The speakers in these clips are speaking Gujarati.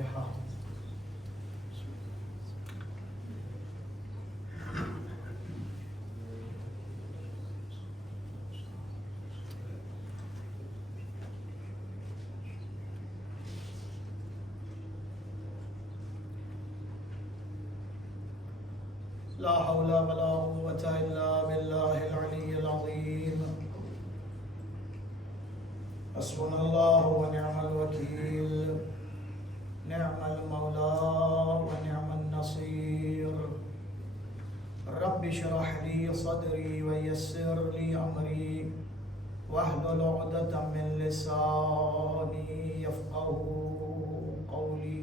फातिहा। ला हौला वला कुव्वता इल्ला बिल्लाहिल अलिय्यिल अज़ीम। हस्बुनल्लाहु व निअमल वकील, निअमल मौला व निअमन नसीर। रब्बि श्रह ली सदरी व यस्सिर ली अमरी वहलुल उक़दतम मिन लिसानी यफ़क़हू क़ौली।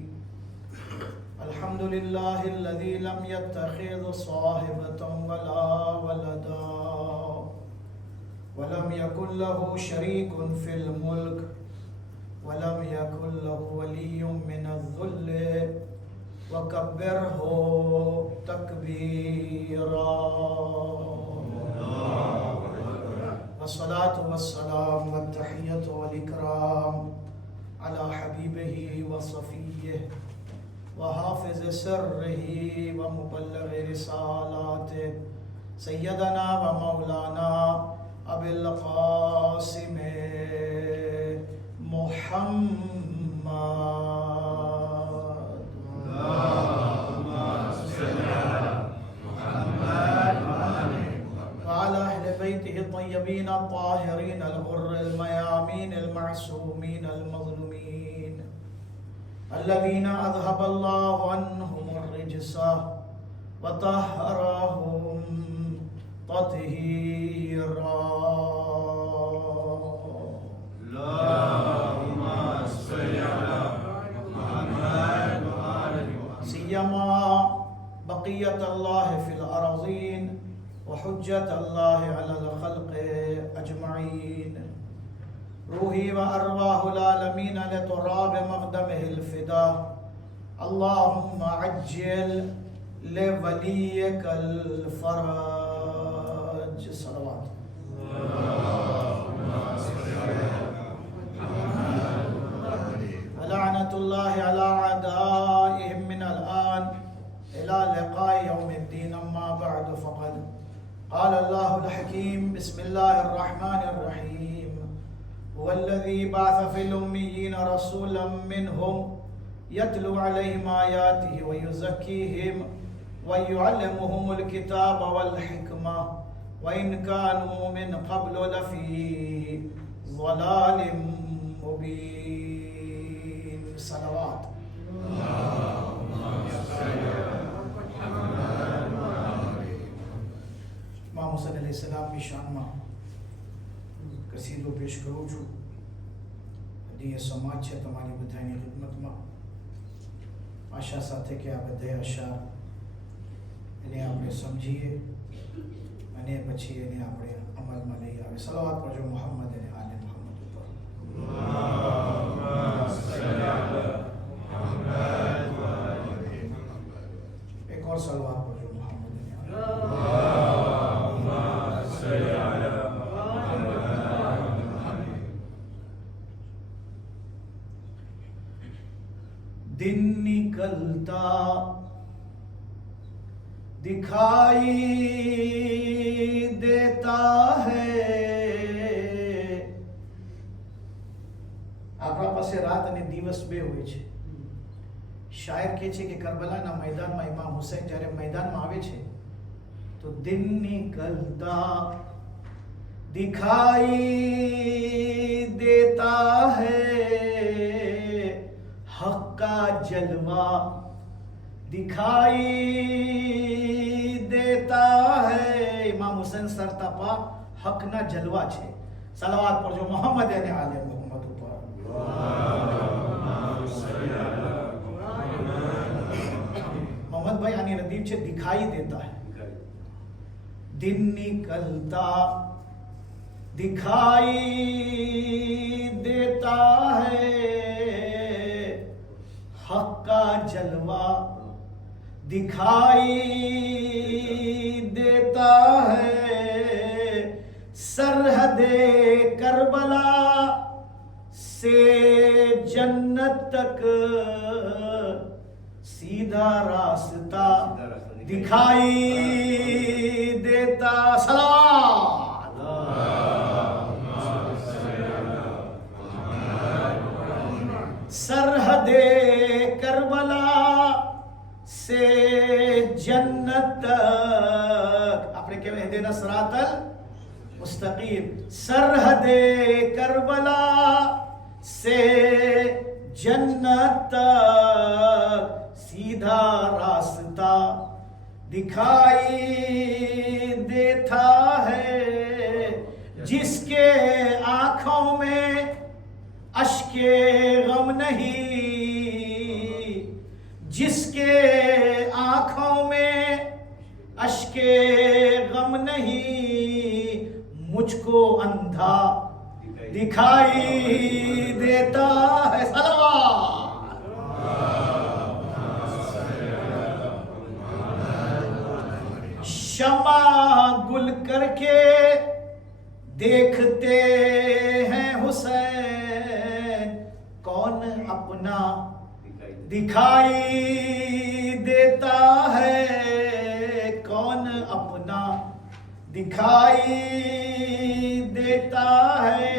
अल्हम्दुलिल्लाहिल्लज़ी लम यत्तखिज़ साहिबतन वला वलदा वलम यकुन लहू शरीकुन फिल मुल्क वलम यकुन लहू वलियुम मिनज़्ज़ुल्ल वकब्बिरहू तकबीरा। वस्सलातु वस्सलामु वत्तहिय्यतु वल इकराम अला हबीबिही व सफ़िय्यिही व हाफ़िज़ सिर्रिही व मुबल्लिग़ रिसालातिही सय्यदना व मौलाना अबिल क़ासिम मुहम्मद व अला अहलि बैतिही अत्तय्यबीन अत्ताहिरीन अल-गुर्रिल मयामीन अल-मअसूमीन अल-मज़लूमीन अल्लज़ीना अज़हबल्लाहु अन्हुमुर रिज्सा व तहहरहुम तत्हीरा। अल्लाहुम्मा सल्लि अला मुहम्मद व आलि मुहम्मद सियमा बक़ियतुल्लाहि फिल अरज़ीन व हुज्जतुल्लाहि अलल ख़ल्क़ि अजमईन। रूही व अरवाहुल आलमीन लितुराब मक़दमिहिल फ़िदा। अल्लाहुम्मा अज्जिल लिवलिय्यिकल फ़रज। सलवात। लअनतुल्लाहि अला अदाइहिम मिनल आन इला लिक़ाइ यौमिद्दीन। अम्मा बअद फ़क़द क़ाल अल्लाहुल हकीम बिस्मिल्लाहिर रहमानिर रहीम। वल्लज़ी बअस फ़िल उम्मिय्यीन रसूलन मिनहुम यतलू अलैहिम आयातिही व युज़क्कीहिम व युअल्लिमुहुमुल किताब वल हिकमा व इन कानू मिन क़ब्लु लफ़ी ज़लालिम मुबीन। सलवात। इमाम हुसैन अलैहिस्सलाम की शान में कसीदो पेश करूँ छूँ। ये समाज है तुम्हारी बधाई खिदमत में। आशा साथे के आ बधाई अशार એને આપણે સમજીએ અને પછી એને આપણે અમલમાં લઈ આવે। સલાવત કરજો મુહમ્મદ અને આલે મુહમ્મદ ઉપર। એક और સલાવત કરજો મુહમ્મદ અને दिन निकलता दिखाई देता है। આપણા પાસે રાત અને દિવસ બે હોય છે। શાયર કહે છે કે કરબલાના मैदाનમાં ઇમામ હુસૈન જ્યારે मैदाનમાં આવે છે તો दिन निकलता दिखाई देता है हक का जलवा दिखाई देता है। इमाम हुसैन सरतपा हक ना जलवा छे। सलावत पढ़जो मोहम्मद અને આલે મુહમ્મદ ઉપર। मोहम्मद भाई आनी रदीफ छे दिखाई देता है। दिन निकलता दिखाई देता है हक का जलवा दिखाई देता है। सरहदे करबला से जन्नत तक सीधा रास्ता दिखाई देता। सलावत। सरहदे करबला से जन्नत तक આપણે કહેવાય હદેના સરાતલ मुस्तकीम। सरहदे करबला से जन्नत तक सीधा रास्ता दिखाई देता है, जिसके आंखों में अश्के गम नहीं, जिसके आंखों में अश्के गम नहीं, मुझको अंधा दिखाई देता है। सलावत। शमा गुल करके देखते हैं हुसैन, कौन अपना दिखाई देता है, कौन अपना दिखाई देता है।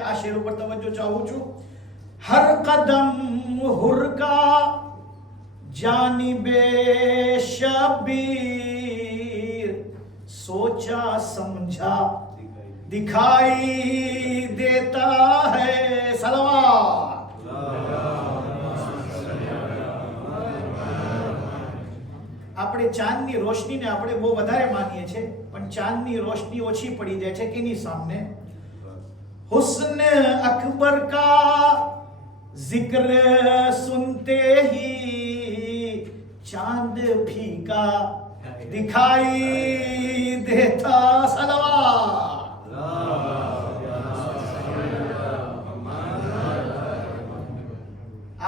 आ शेर ઉપર તવજ્જો ચાહું છું। हर कदम हुर का जानिबे शबीर, सोचा समझा दिखाई देता है। सलावत। આપણે ચાંદની રોશનીને આપણે બહુ વધારે માનીએ છીએ, પણ ચાંદની રોશની ઓછી પડી જાય છે કેની સામે? हुस्न अकबर का जिक्र सुनते ही चांद फीका दिखाई देता। सलावत।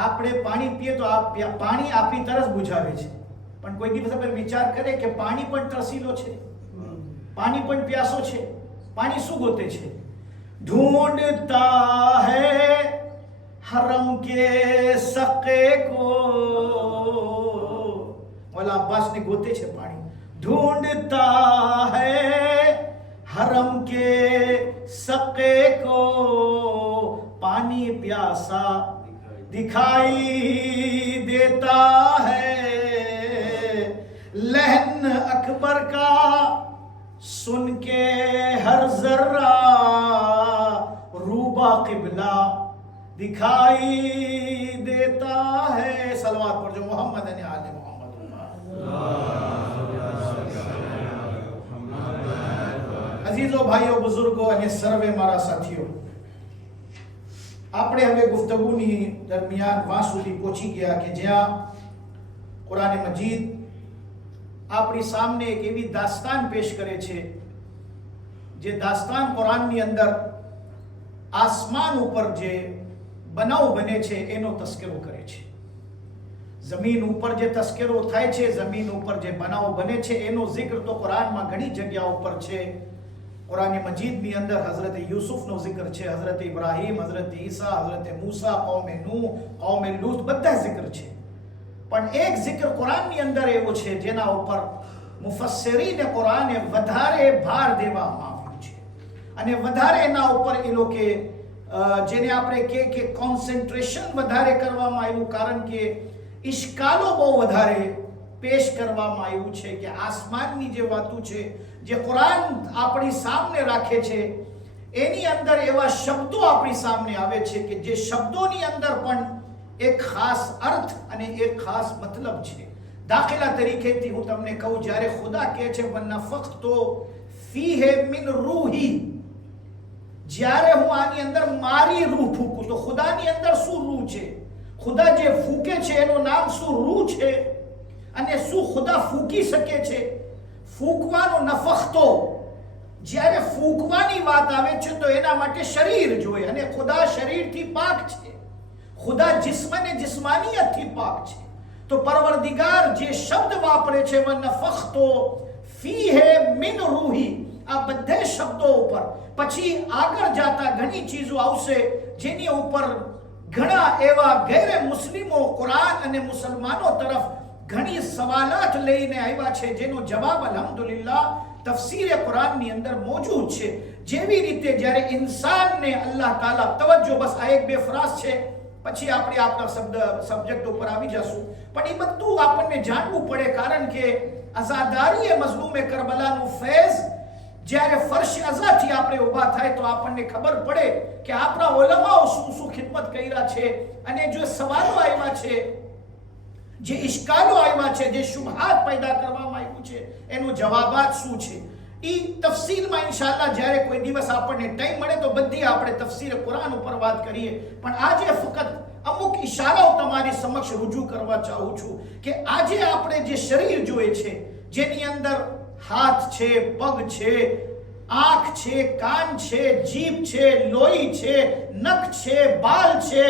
આપણે પાણી પીએ તો પાણી આપણી તરસ બુઝાવે છે, પણ કોઈ દિવસ આપણે વિચાર કરે કે પાણી પણ તરસીલો છે, પાણી પણ પ્યાસો છે, પાણી શું ગોતે છે? ढूंढता है हरम के सके को, मौला अब्बास ने गोते छे पानी। ढूंढता है हरम के सके को, पानी प्यासा दिखाई देता है। लहन अकबर का सुन के हर जर्रा रूबा किबला दिखाई देता है। सलवात पर जो मोहम्मद ने आले मोहम्मद। अजीजो भाइयों बुजुर्गों અને સર્વે મારા સાથીઓ, આપણે હવે ગુફ્તગુની દરમિયાન વાં સુધી પહોંચી ગયા કે જ્યાં કુરાન મજીદ આપણી સામે એક એવી દાસ્તાન પેશ કરે છે, જે દાસ્તાન કુરાનની અંદર આસમાન ઉપર જે બનાવ બને છે એનો તસ્કરો કરે છે। જમીન ઉપર જે તસ્કરો થાય છે, જમીન ઉપર જે બનાવ બને છે એનો જિક્ર તો કુરાનમાં ઘણી જગ્યાઓ ઉપર છે। કુરાન મજીદની અંદર હઝરત યુસુફનો જિક્ર છે, હઝરત ઇબ્રાહીમ, હઝરત ઈસા, હઝરત મૂસા, કૌમે નૂહ, કૌમે લૂત, બધા જિક્ર છે। પણ એક જિક્ર કુરાનની અંદર એવો છે જેના ઉપર મુફસ્સિરીને કુરાને વધારે ભાર દેવામાં આવ્યો છે અને વધારે એના ઉપર એ લોકો જેને આપણે કે કોન્સન્ટ્રેશન વધારે કરવામાં આવ્યું, કારણ કે ઇશ્કાલો બહુ વધારે પેશ કરવામાં આવ્યું છે કે આસમાનની જે વાતો છે, જે કુરાન આપણી સામે રાખે છે, એની અંદર એવા શબ્દો આપણી સામે આવે છે કે જે શબ્દોની અંદર પણ એક ખાસ અર્થ અને એક ખાસ મતલબ છે। દાખલા તરીકેથી હું તમને કહું, જ્યારે ખુદા કહે છે વનફખ્તુ ફીહે મિન રૂહી, જ્યારે હું આની અંદર મારી રૂહ ફૂંકું, તો ખુદાની અંદર શું રૂહ છે? ખુદા જે ફૂંકે છે એનું નામ શું રૂહ છે? અને શું ખુદા ફૂંકી શકે છે? ફૂંકવાનો નફખ્તો, જ્યારે ફૂંકવાની વાત આવે છે તો એના માટે શરીર જોઈએ, અને ખુદા શરીરથી પાક છે, ખુદા जिस्म ने जिस्मानियतથી પાક છે। તો પરવરદિગાર જે શબ્દ વાપરે છે વનફખ્તુ ફીહે મિન રૂહી, આ બધે શબ્દો ઉપર પછી આગળ જાતા ઘણી ચીજો આવશે જેની ઉપર ઘણા એવા ગેર મુસ્લિમો કુરાન અને મુસલમાનો તરફ ઘણી સવાલાત લઈને આવ્યા છે, જેનો જવાબ અલ્હમ્દુલિલ્લાહ તફસીર કુરાનની અંદર મોજૂદ છે. જેવી રીતે જ્યારે ઇન્સાનને અલ્લાહ તાલા, તવજ્જો, બસ આ એક બે ફ્રાઝ છે, પછી આપણે આપણા સબ્જેક્ટ ઉપર આવી જશું, પણ એ બધું આપણને જાણવું પડે, કારણ કે અઝાદારી મઝલૂમ કરબલાનું ફૈઝ જ્યારે ફર્શ અઝાથી આપણે ઊભા થાય તો આપણને ખબર પડે કે આપણા ઉલમાઓ શું શું ખિદમત કર્યા છે, અને જો સવાલો આવ્યા છે, જે ઇશ્કાલો આવ્યા છે, જે શુબહાત પેદા કરવામાં આવ્યું છે, એનો જવાબાત શું છે, એ તફસીલમાં ઇન્શાઅલ્લાહ જ્યારે કોઈ દિવસ આપણને ટાઈમ મળે તો બધી આપણે તફસીર કુરાન ઉપર વાત કરીએ. પણ આજે ફક્ત અમુક ઇશારાઓ તમારી સમક્ષ રજૂ કરવા ચાહું છું કે આજે આપણે જે શરીર જોઈએ છે, જેની અંદર હાથ છે, પગ છે, આંખ છે, કાન છે, જીભ છે, લોહી છે, નખ છે, બાલ છે,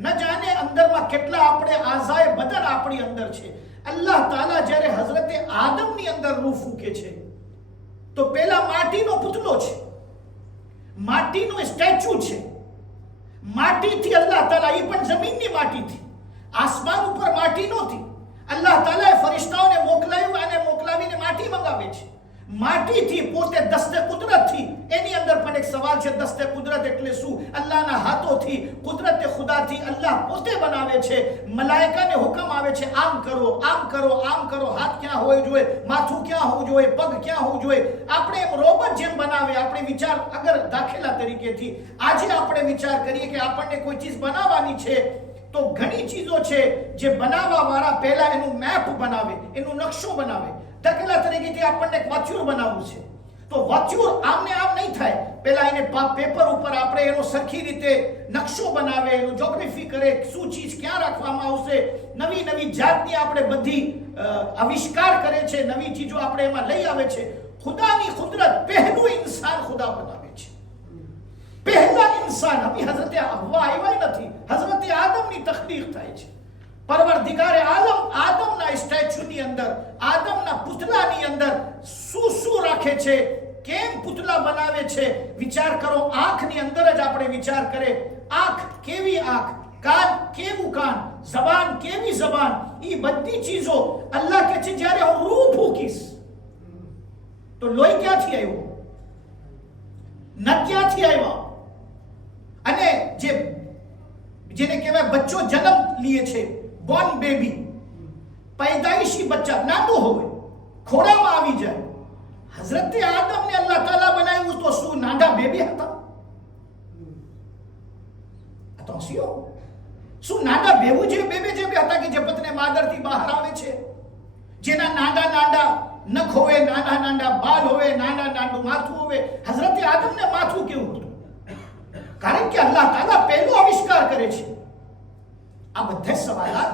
ન જાણે અંદરમાં કેટલા આપણે આઝાએ બદન આપણી અંદર છે. અલ્લાહ તાલા જ્યારે હઝરતે આદમની અંદર રૂહ ફૂંકે છે તો પેલા માટીનો પુતળો છે, માટીનો સ્ટેચ્યુ છે, માટીથી અલ્લાહ તાલા, એ પણ જમીનની માટીથી, આસમાન ઉપર માટી નહોતી. અલ્લાહ તાલાએ ફરિશ્તાઓને મોકલાવ્યું અને મોકલાવીને માટી મંગાવે છે. માટીથી પોતે દસ્તે કુદરતથી, એની અંદર પણ એક સવાલ છે, દસ્તે કુદરત એટલે શું? અલ્લાહના હાથોથી, કુદરતે ખુદાથી અલ્લાહ પોતે બનાવે છે. મલાઈકાને હુકમ આવે છે, આમ કરો, આમ કરો, આમ કરો, હાથ ક્યાં હોવો જોઈએ, માથું ક્યાં હોવું જોઈએ, પગ ક્યાં હોવું જોઈએ. આપણે એમ રોબોટ જેમ બનાવે, આપણે વિચાર અગર દાખલા તરીકેથી આજે આપણે વિચાર કરીએ કે આપણને કોઈ ચીજ બનાવવાની છે, તો ઘણી ચીજો છે જે બનાવવા વાળા પહેલા એનું મેપ બનાવે, એનો નકશો બનાવે. દાખલા તરીકેથી આપણને એક વાચ્યુર બનાવવું છે, તો વાચ્યુર આમને આમ નહીં થાય, પહેલા એને પેપર ઉપર આપણે એનો સરખી રીતે નકશો બનાવે, એનું જોગ્રાફી કરે, શું ચીજ ક્યાં રાખવામાં આવશે, નવી નવી જાતની આપણે બધી આવિષ્કાર કરે છે, નવી ચીજો આપણે એમાં લઈ આવે છે. ખુદાની કુદરત, પહેલું ઇન્સાન ખુદા બનાવે છે, પહેલા ઇન્સાન. અભી હઝરત હવ્વા આવ્યા નથી, હઝરત આદમની તખલીક થાય છે. પરવરદિગારે આલમ આદમના સ્ટેચ્યુની અંદર, આદમના પુતલાની અંદર શું શું રાખે છે, કેમ પુતલા બનાવે છે, વિચાર કરો. આંખની અંદર જ આપણે વિચાર કરે, આંખ કેવી આંખ, કાન કેવું કાન, જબાન કેવી જબાન, એ બધી ચીજો અલ્લાહ કહે છે જ્યારે હું રૂહ ફૂંકીશ તો લોહી ક્યાંથી આવ્યો, નખ ક્યાંથી આવ્યા, અને જેને કહેવાય બચ્ચો જન્મ લે છે, બોર્ન બેબી, પૈદાઈશી બચ્ચા નાનું હોય, ખોરામાં આવી જાય. હઝરત આદમને અલ્લાહ તાલા બનાવ્યું તો શું નાના બેબી હતા? શું નાના બેબી જે હતા કે જે પત્ને માદરથી બહાર આવે છે, જેના નાના નાના નખ હોય, નાના નાના બાલ હોય, નાના નાનું માથું હોય? હઝરત આદમને માથું કેવું હતું? કારણ કે અલ્લાહ તાલા પહેલો આવિષ્કાર કરે છે. આ બધા સવાલાત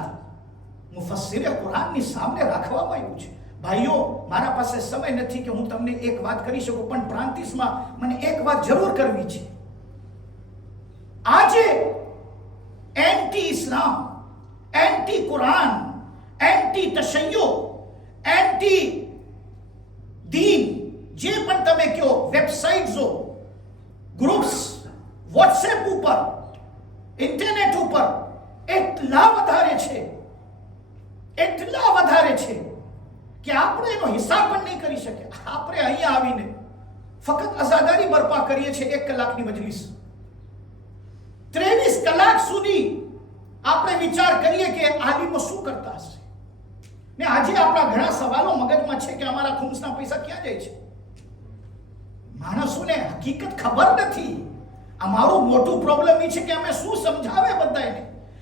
મુફસ્સિરે કુરાનની સામે રાખવામાં આવ્યું છે. ભાઈઓ, મારા પાસે સમય નથી કે હું તમને એક વાત કરી શકું, પણ પ્રાંતિસમાં મને એક વાત જરૂર કરવી છે. આજે એન્ટી ઇસ્લામ, એન્ટી કુરાન, એન્ટી તશય્યો, એન્ટી દીન, જે પણ તમે કહો, વેબસાઇટ્સો, ગ્રુપ્સ, વોટ્સએપ ઉપર, ઇન્ટરનેટ ઉપર એટલા વધારે છે કે આપણે એનો હિસાબ પણ નહીં કરી શકીએ. આપણે અહીંયા આવીને ફક્ત અઝાદારી બરપા કરીએ છીએ 1 કલાકની મજલિસ, 23 કલાક સુધી આપણે વિચાર કરીએ કે આલિમો શું કરતા હશે. ને આજે આપણા ઘણા સવાલો મગજમાં છે કે અમારા ખુમસના પૈસા ક્યાં જાય છે. માણસોને હકીકત ખબર નથી. અમારું મોટું પ્રોબ્લેમ એ છે કે અમે શું સમજાવે બધાને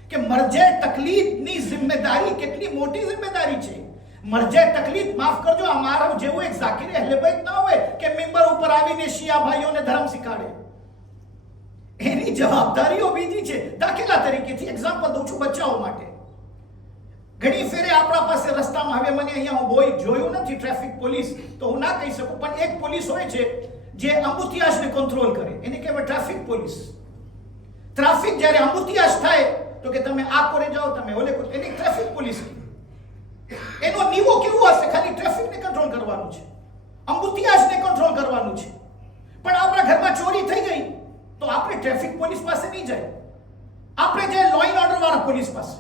કે મરજે તકલીફની જિમ્મેદારી કેટલી મોટી જિમ્મેદારી છે. મરજે તકલીફ, માફ કરજો, અમારા જેવું એક ઝાકિર અહલે બેત ના હોય કે મિંબર ઉપર આવીને શિયા ભાઈઓને ધર્મ શીખાડે. એની જવાબદારીઓ બીજી છે. દાખલા તરીકેથી એક્ઝામ્પલ દઉં છું બચ્ચાઓ માટે. ઘણી ફેરે આપણા પાસે રસ્તામાં, હવે મને અહીંયા હું બોય જોયું નથી ટ્રાફિક પોલીસ તો હું ના કહી શકું, પણ એક પોલીસ હોય છે જે અંબુતિયાસને કંટ્રોલ કરે, એને કહેવાય ટ્રાફિક પોલીસ. ટ્રાફિક જ્યારે અંબુતિયાસ થાય તો કે તમે આ કોરે જાઓ, તમે ઓલે કોરે, એને ટ્રાફિક પોલીસ. એનો નીવો કેવો હશે? ખાલી ટ્રાફિકને કંટ્રોલ કરવાનું છે, અંબુતિયાસને કંટ્રોલ કરવાનું છે. પણ આપણા ઘરમાં ચોરી થઈ ગઈ તો આપણે ટ્રાફિક પોલીસ પાસે નહીં જાય. આપણે જે લો એન્ડ ઓર્ડર વાળા પોલીસ પાસે,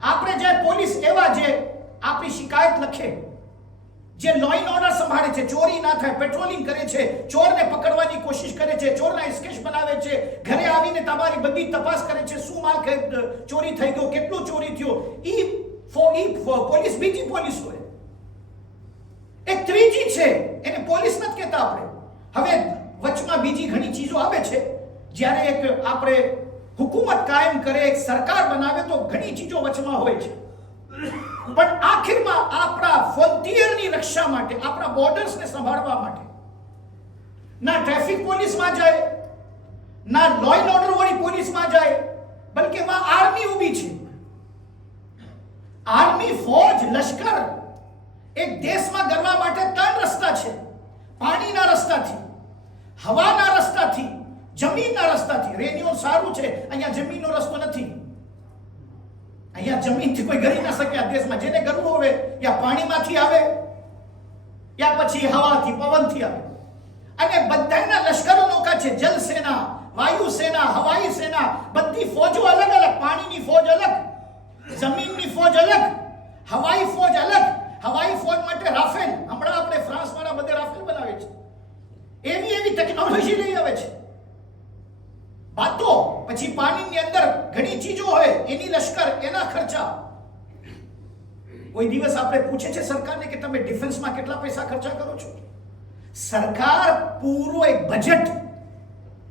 આપણે જે પોલીસ એવા જે આપણી શિકાયત લખે, જે લો એન્ડ ઓર્ડર સંભાળે છે, ચોરી ના થાય પેટ્રોલિંગ કરે છે, ચોરને પકડવાની કોશિશ કરે છે, ચોરના સ્કેચ બનાવે છે, ઘરે આવીને તમારી બધી તપાસ કરે છે, શું માલ ચોરી થઈ ગયો, કેટલું ચોરી થયો, પોલીસ બીજી પોલીસ હોય. એક ત્રીજી છે, એને પોલીસ નથી કહેતા આપણે. હવે વચમાં બીજી ઘણી ચીજો આવે છે. જ્યારે એક આપણે હુકુમત કાયમ કરે, એક સરકાર બનાવે તો ઘણી ચીજો વચમાં હોય છે. પણ આખિરમાં આપણા ફ્રોન્ટિયરની રક્ષા માટે, આપણા બોર્ડર્સને સંભાળવા માટે ના ટ્રાફિક પોલીસમાં જાય, ના લો એન્ડ ઓર્ડર વાળી પોલીસમાં જાય, બલકે એમાં આર્મી ઊભી છે. આર્મી, ફોજ, લશ્કર એક દેશમાં કરવા માટે 3 રસ્તા છે. પાણીના રસ્તાથી, હવાના રસ્તાથી, જમીનના રસ્તાથી. રેન્યુ સારું છે, અહીંયા જમીનનો રસ્તો નથી. અહીંયા જમીનથી કોઈ ગરી ના શકે આ દેશમાં. જેને ગરવું હોય યા પાણીમાંથી આવે યા પછી હવાથી, પવનથી આવે. અને બધાના લશ્કરો નૌકા છે. જલ સેના, વાયુ સેના, હવાઈ સેના, બધી ફોજો અલગ અલગ. પાણીની ફોજ અલગ, જમીનની ફોજ અલગ, હવાઈ ફોજ અલગ. હવાઈ ફોજ માટે રાફેલ, હમણાં આપણે ફ્રાન્સ વાળા બધે રાફેલ બનાવે છે. એવી ટેકનોલોજી લઈ આવે છે. વાતો પછી પાણીની અંદર ઘણી ચીજો હોય, એની લશ્કર, એના ખર્ચા. કોઈ દિવસ આપણે પૂછે છે સરકારને કે તમે ડિફેન્સમાં કેટલા પૈસા ખર્ચા કરો છો? સરકાર પૂરો એક બજેટ,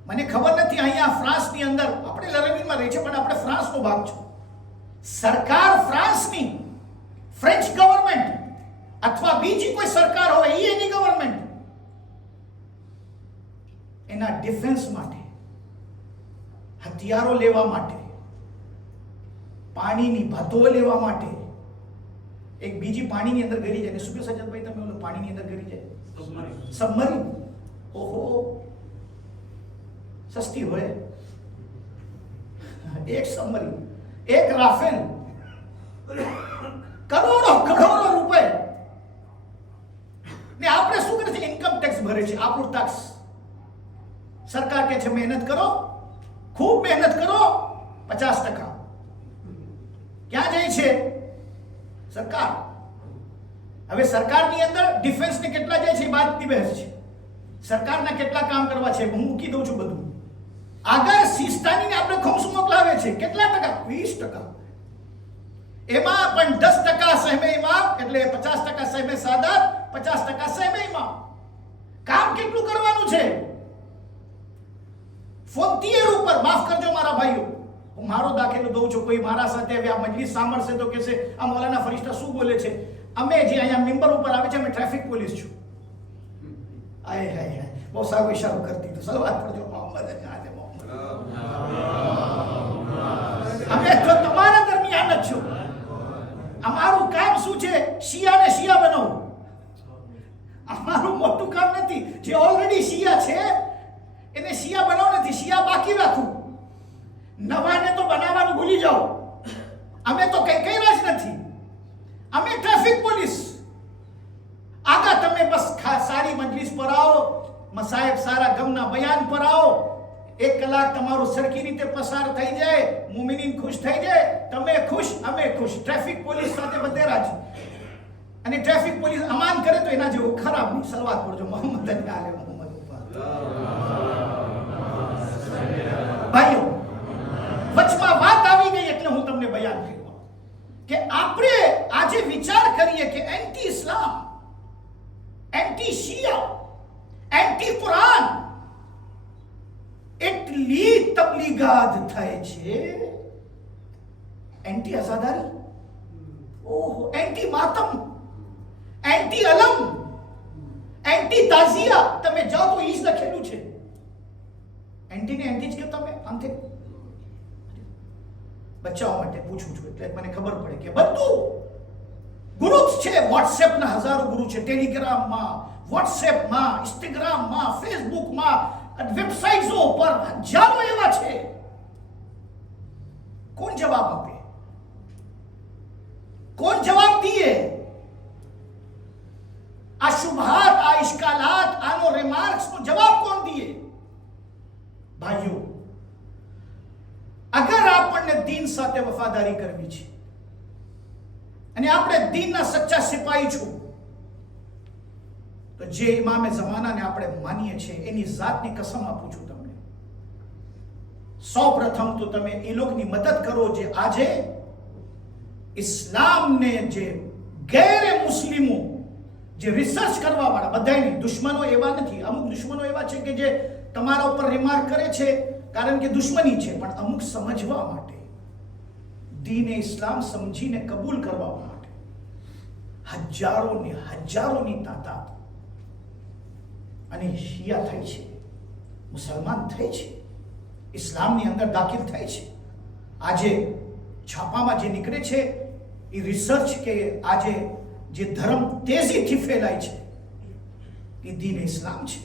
મને ખબર નથી અહીંયા ફ્રાન્સની અંદર, આપણે લરેવીનમાં રહી છે પણ આપણે ફ્રાન્સનો ભાગ છે. સરકાર ફ્રાન્સની, ફ્રેન્ચ ગવર્મેન્ટ અથવા બીજી કોઈ સરકાર હોય એની ગવર્મેન્ટ એના ડિફેન્સ માટે, હથિયારો લેવા માટે, પાણીની ભાતો લેવા માટે, એક બીજી પાણીની અંદર ગરી જાય. શું કહ્યું સજ્જનભાઈ તમે? ઓલો પાણીની અંદર ગરી જાય સબમરીન. ઓહો, સસ્તી હોય એક સબમરીન, એક રાફેલ, કરોડો રૂપિયા. ને આપણે શું કરે છે? ઇન્કમ ટેક્સ ભરે છે, આપણું ટેક્સ. સરકાર કહે છે મહેનત કરો, ખૂબ મહેનત કરો, 50%. ક્યાં જાય છે? સરકાર. હવે સરકારની અંદર ડિફેન્સને કેટલા જાય છે એ બાદની બહેસ છે. સરકારના કેટલા કામ કરવા છે હું મૂકી દઉં છું બધું. આગળ સિસ્તાનીને આપણે ખોમસું મોકલાવે છે. કેટલા ટકા? 20%. એમાં પણ 10% સહેમે ઇમામ, એટલે 50% સહેમે સાદાત, 50% સહેમે ઇમામ. કામ કેટલું કરવાનું છે? ફ્રોન્ટિયર ઉપર, માફ કરજો મારા ભાઈઓ, હું મારો દાખલો દઉં છું. કોઈ મારા સાથે હવે આ મજલિસ સાંભળશે તો કહેશે આ મૌલાના ફરિશ્તા શું બોલે છે. અમે જે અહીંયા મેમ્બર ઉપર આવે છે, અમે ટ્રાફિક પોલીસ છું. આય હાય હાય, બહુ સારો ઇશારો કરતી તો સલવાત પડજો મોહમ્મદ આલે મોહમ્મદ. અમે તો તમારા દરમિયાન જ છું. અમારું કામ શું છે? શિયાને શિયા બનાવવું. અમારું મોટું કામ નથી. જે ઓલરેડી શિયા છે એને શિયા બનાવવું નથી, શિયા બાકી રાખવું. નવાને તો બનાવવાનું ભૂલી જાઓ. અમે તો કઈ કર્યા જ નથી. અમે ટ્રાફિક પોલીસ. આગા તમે બસ સારી મજલિસ પર આવો, મસાહેબ સારા ગમના બયાન પર આવો, 1 કલાક તમારું સરખી રીતે પસાર થઈ જાય, મુમિનીન ખુશ થઈ જાય, તમે ખુશ, અમે ખુશ. ટ્રાફિક પોલીસ સાથે બધે રાજી. અને ટ્રાફિક પોલીસ અમાન કરે તો એના જેવો ખરાબ નહીં. સલવાત પડજો મોહમ્મદ આલે મોહમ્મદ ઉપર. ભાઈઓ, વચમાં વાત આવી ગઈ એટલે હું તમને બયાન કર્યું કે આપણે આજે વિચાર કરીએ કે એન્ટી ઇસ્લામ, એન્ટી શિયા, એન્ટી કુરાન એટલી તબલીગાત થાય છે. એન્ટી અઝાદારી, ઓહો, એન્ટી માતમ, એન્ટી અલમ, એન્ટી તાઝિયા. તમે જાઓ તો ઈ જ લખેલું છે. એન્ટી ને એન્ટી જ કે તમે આમથી બચાવવા માટે પૂછું છું એટલે મને ખબર પડે કે બધું ગ્રુપ્સ છે. વોટ્સએપના હજારો ગ્રુપ છે. ટેલિગ્રામમાં, વોટ્સએપમાં, ઇન્સ્ટાગ્રામમાં, ફેસબુકમાં, વેબસાઇટ્સો પર હજારો એવા છે. કોણ જવાબ આપે? કોણ જવાબ દે? આ શુબહાત, આ ઇશ્કાલાત, આનો રિમાર્ક્સનો જવાબ કોણ દે? ભાઈઓ, આ આપણને દીન સાથે વફાદારી કરવી છે અને આપણે દીનના સચ્ચા સિપાહી છું, તો જે ઇમામે જમાનાને આપણે માનીએ છીએ એની જાતની કસમ આપું છું તમને, સૌ પ્રથમ તો તમે એ લોકોની મદદ કરો જે આજે ઇસ્લામને, જે ગેર મુસ્લિમો, જે રિસર્ચ કરવા વાળા, બધાની દુશ્મનો એવા નથી. અમુક દુશ્મનો એવા છે કે જે તમારા ઉપર રિમાર્ક કરે છે કારણ કે દુશ્મની છે, પણ અમુક સમજવા માટે, દીને ઇસ્લામ સમજીને કબૂલ કરવા માટે હજારોની તાકાત અને શિયા થઈ છે, મુસલમાન થઈ છે, ઇસ્લામની અંદર દાખલ થઈ છે. આજે છાપામાં જે નીકળે છે એ રિસર્ચ કે આજે જે ધર્મ તેજીથી ફેલાય છે એ દીન ઇસ્લામ છે.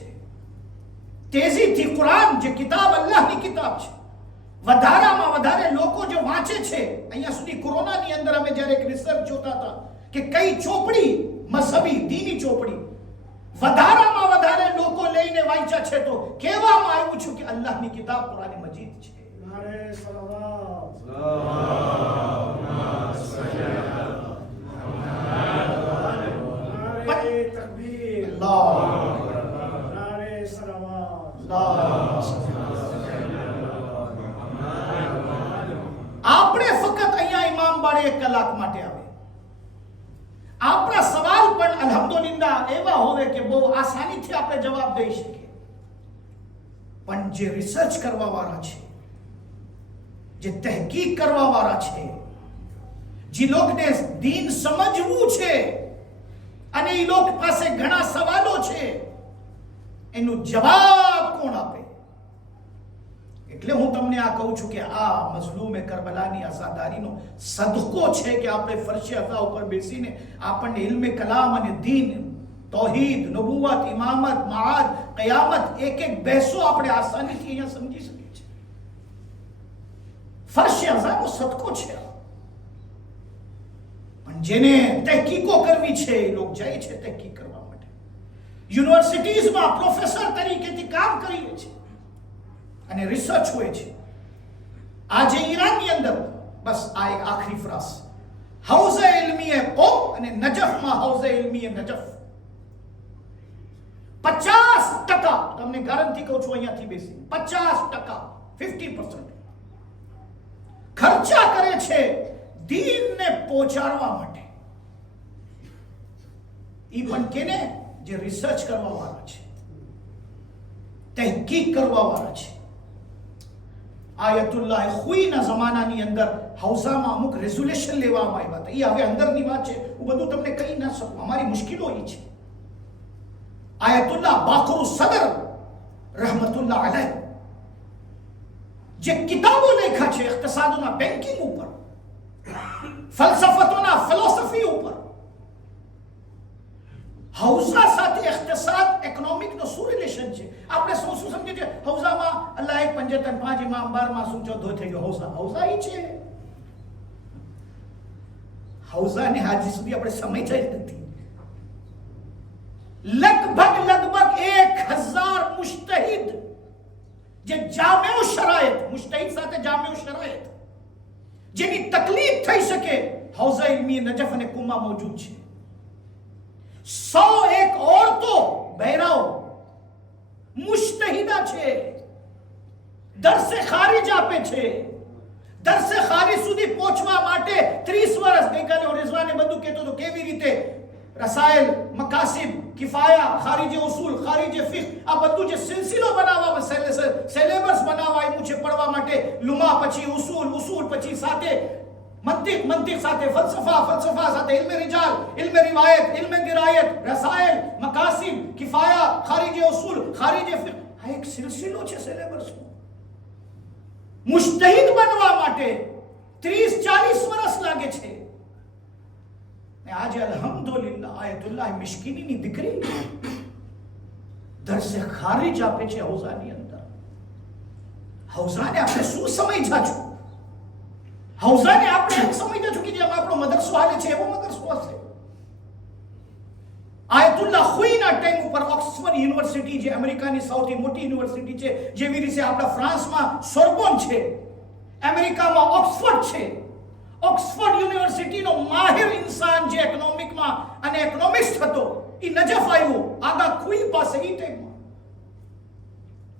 તેજીથી કુરાન, જે કિતાબ અલ્લાહની કિતાબ છે, વધારામાં વધારે લોકો જો વાંચે છે. અહીંયા સુધી કોરોનાની અંદર અમે જ્યારે એક રિસર્ચ જોતા હતા કે કઈ ચોપડી, મઝહબી દીની ચોપડી વધારામાં વધારે લોકો લઈને વાંચ્યા છે, તો કહેવામાં આવ્યું છે કે અલ્લાહની કિતાબ કુરાન મજીદ છે. નારે સલાવત, નારે તકબીર, નારે સલાવત. આપણે ફક્ત અહીંયા ઇમામ બારે 1 કલાક માટે આવે. આપણા સવાલ પણ અલ્હમ્દુલિલ્લાહ એવા હોવે કે બહુ આસાનીથી આપણે જવાબ દઈ શકીએ, પણ જે રિસર્ચ કરવા વાળા છે, જે તહકીક કરવા વાળા છે, જે લોકોને દીન સમજવું છે અને એ લોકો પાસે ઘણા સવાલો છે, એનો જવાબ કોણ આપે? એટલે હું તમને આ કહું છું કે આ મઝલૂમ કરબલાની આઝાદારીનો સદકો છે કે આપણે ફરશે અતા ઉપર બેસીને આપણને ઇલ્મે કલામ અને દીન, તૌહીદ, નબુવત, ઇમામત, માદ, કયામત, એક બહેસો આપણે આસાનીથી અહીંયા સમજી શકીએ છીએ. ફરશે અઝાનો સદકો છે. પણ જેને તહકીકો કરવી છે એ લોકો જાય છે તહકીક કરવા માટે. યુનિવર્સિટીઝમાં પ્રોફેસર તરીકેથી કામ કરીએ છીએ અને રિસર્ચ હોય છે. આજે ઈરાનની અંદર, બસ આ એક આખરી ફ્રાસ, હૌઝે ઇલ્મીએ કોમ અને નજફમાં હૌઝે ઇલ્મીએ નજફ 50%, તમને ગારંટી કહું છું અહીંયાથી બેસી 50%, 50% ખર્ચા કરે છે દીનને પહોંચાડવા માટે. એ પણ કેને? જે રિસર્ચ કરવા વાળા છે, તહકીક કરવા વાળા છે. આયતુલ્લાહ ખુઈના જમાનાની અંદર હૌઝામાં અમુક રેઝોલ્યુશન લેવામાં આવ્યા હતા. એ હવે અંદરની વાત છે, હું બધું તમને કહી ના શકું, અમારી મુશ્કેલો એ છે. આયતુલ્લાહ બાકરુ સદર રહમતુલ્લાહ અલૈહ જે કિતાબો લખ્યા છે ઇક્તિસાદોના, બેન્કિંગ ઉપર, ફલસફતોના, ફિલોસોફી ઉપર, હૌઝા સાથે ઇક્તિસાદ, ઇકોનોમિકનો શું રિલેશન છે? આપણે શું સમજીએ છીએ હૌઝામાં અલ્લાહ 1 5 5 ઇમામ 12 શું 14 થઈ ગયો. હૌઝા એ છે. હૌઝાને હાજી સુધી આપણે સમજ્યા જ નથી. લગભગ 1000 મુજતહિદ, જે જામિઉ શરાયત, મુજતહિદ સાથે જામિઉ શરાયત, જેની તકલીફ થઈ શકે, હૌઝા ઇલ્મી નજફ અને કુમા મોજૂદ છે. 101 औरतो બહેરાઓ મુજતહિદા છે, દરસે ખારિજ આપે છે. દરસે ખારિજ સુધી પહોંચવા માટે 30 વર્ષ, ગઈકાલે રિઝવાને બધું કહેતો તો કેવી રીતે રસાયલ, મકાસિબ, કિફાયા, ખારિજ ઉસૂલ, ખારિજ ફિક્હ, આ બધું જે સિલસિલો બનાવવા, સિલેબસ બનાવવા આવ્યું છે પડવા માટે, લુમા પછી ઉસૂલ પછી સાથે મંતિક સાથે ફલસફા સાથે ઇલ્મે રિજાલ, ઇલ્મે રિવાયત, ઇલ્મે દિરાયત, રસાયલ, મકાસિબ, કિફાયા, ખારિજ ઉસૂલ, ખારિજ ફિક્હ, આ એક સિલસિલો છે સિલેબસનો. મુજતહિદ બનવા માટે 30-40 વર્ષ લાગે છે. આજે અલ્હમ્દુલિલ્લાહ આયતુલ્લાહ મિસ્કીનીની દીકરી દરસે ખારિજ આપે છે હૌઝાની અંદર. હૌઝાને આપણે શું સમજ્યા છો? હૌઝાને આપણે એમ સમજ્યા છો કે જેમ આપણો મદરસો હાલે છે એવો મદરસો હશે. આયતુલ્લાહ ખુઈના ટાઈમ ઉપર ઓક્સફર્ડ યુનિવર્સિટી, જે અમેરિકાની સૌથી મોટી યુનિવર્સિટી છે, જેવી રીતે આપણા ફ્રાન્સમાં સોર્બોન છે, અમેરિકામાં ઓક્સફર્ડ છે, ઓક્સફર્ડ યુનિવર્સિટીનો માહિર ઇન્સાન જે ઇકોનોમિકમાં અને ઇકોનોમિસ્ટ હતો, એ નજફ આવ્યો આગા ખુઈ પાસે એ ટાઈમમાં,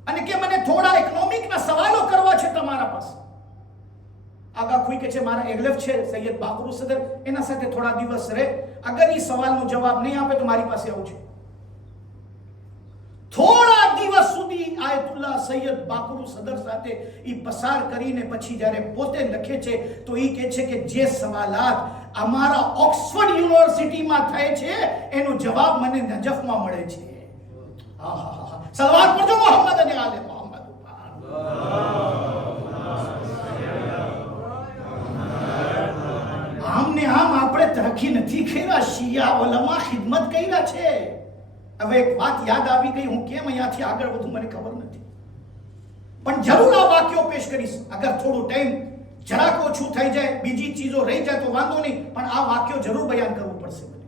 અને કે મને થોડા ઇકોનોમિકના સવાલો કરવા છે તમારા પાસે. આગા ખુઈ કે છે મારા એગલેફ છે સૈયદ બાકુર સદર, એના સાથે થોડા દિવસ રહે, અગર એ સવાલનો જવાબ નહીં આપે તો મારી પાસે આવજો. થોડા દિવસ સુધી આયતુલ્લાહ સૈયદ બાકુર સદર સાથે એ પસાર કરીને પછી જ્યારે પોતે લખે છે તો એ કહે છે કે જે સવાલાત અમારા ઓક્સફર્ડ યુનિવર્સિટીમાં થાય છે એનો જવાબ મને નજફમાં મળે છે. સલવાત પડજો મોહમ્મદ અને આલે મોહમ્મદ. આમને આમ આપણે તરક્કી નથી કર્યા, શિયા ઉલમા ખિદમત કર્યા છે. હવે એક વાત યાદ આવી ગઈ, હું કેમ અહીંયાથી આગળ વધુ મને ખબર નથી, પણ જરૂર આ વાક્યો પેશ કરીશ. અગર થોડું ટાઈમ જરાક ઓછું થઈ જાય, બીજી ચીજો રહી જાય તો વાંધો નહીં, પણ આ વાક્યો જરૂર બયાન કરવું પડશે મને.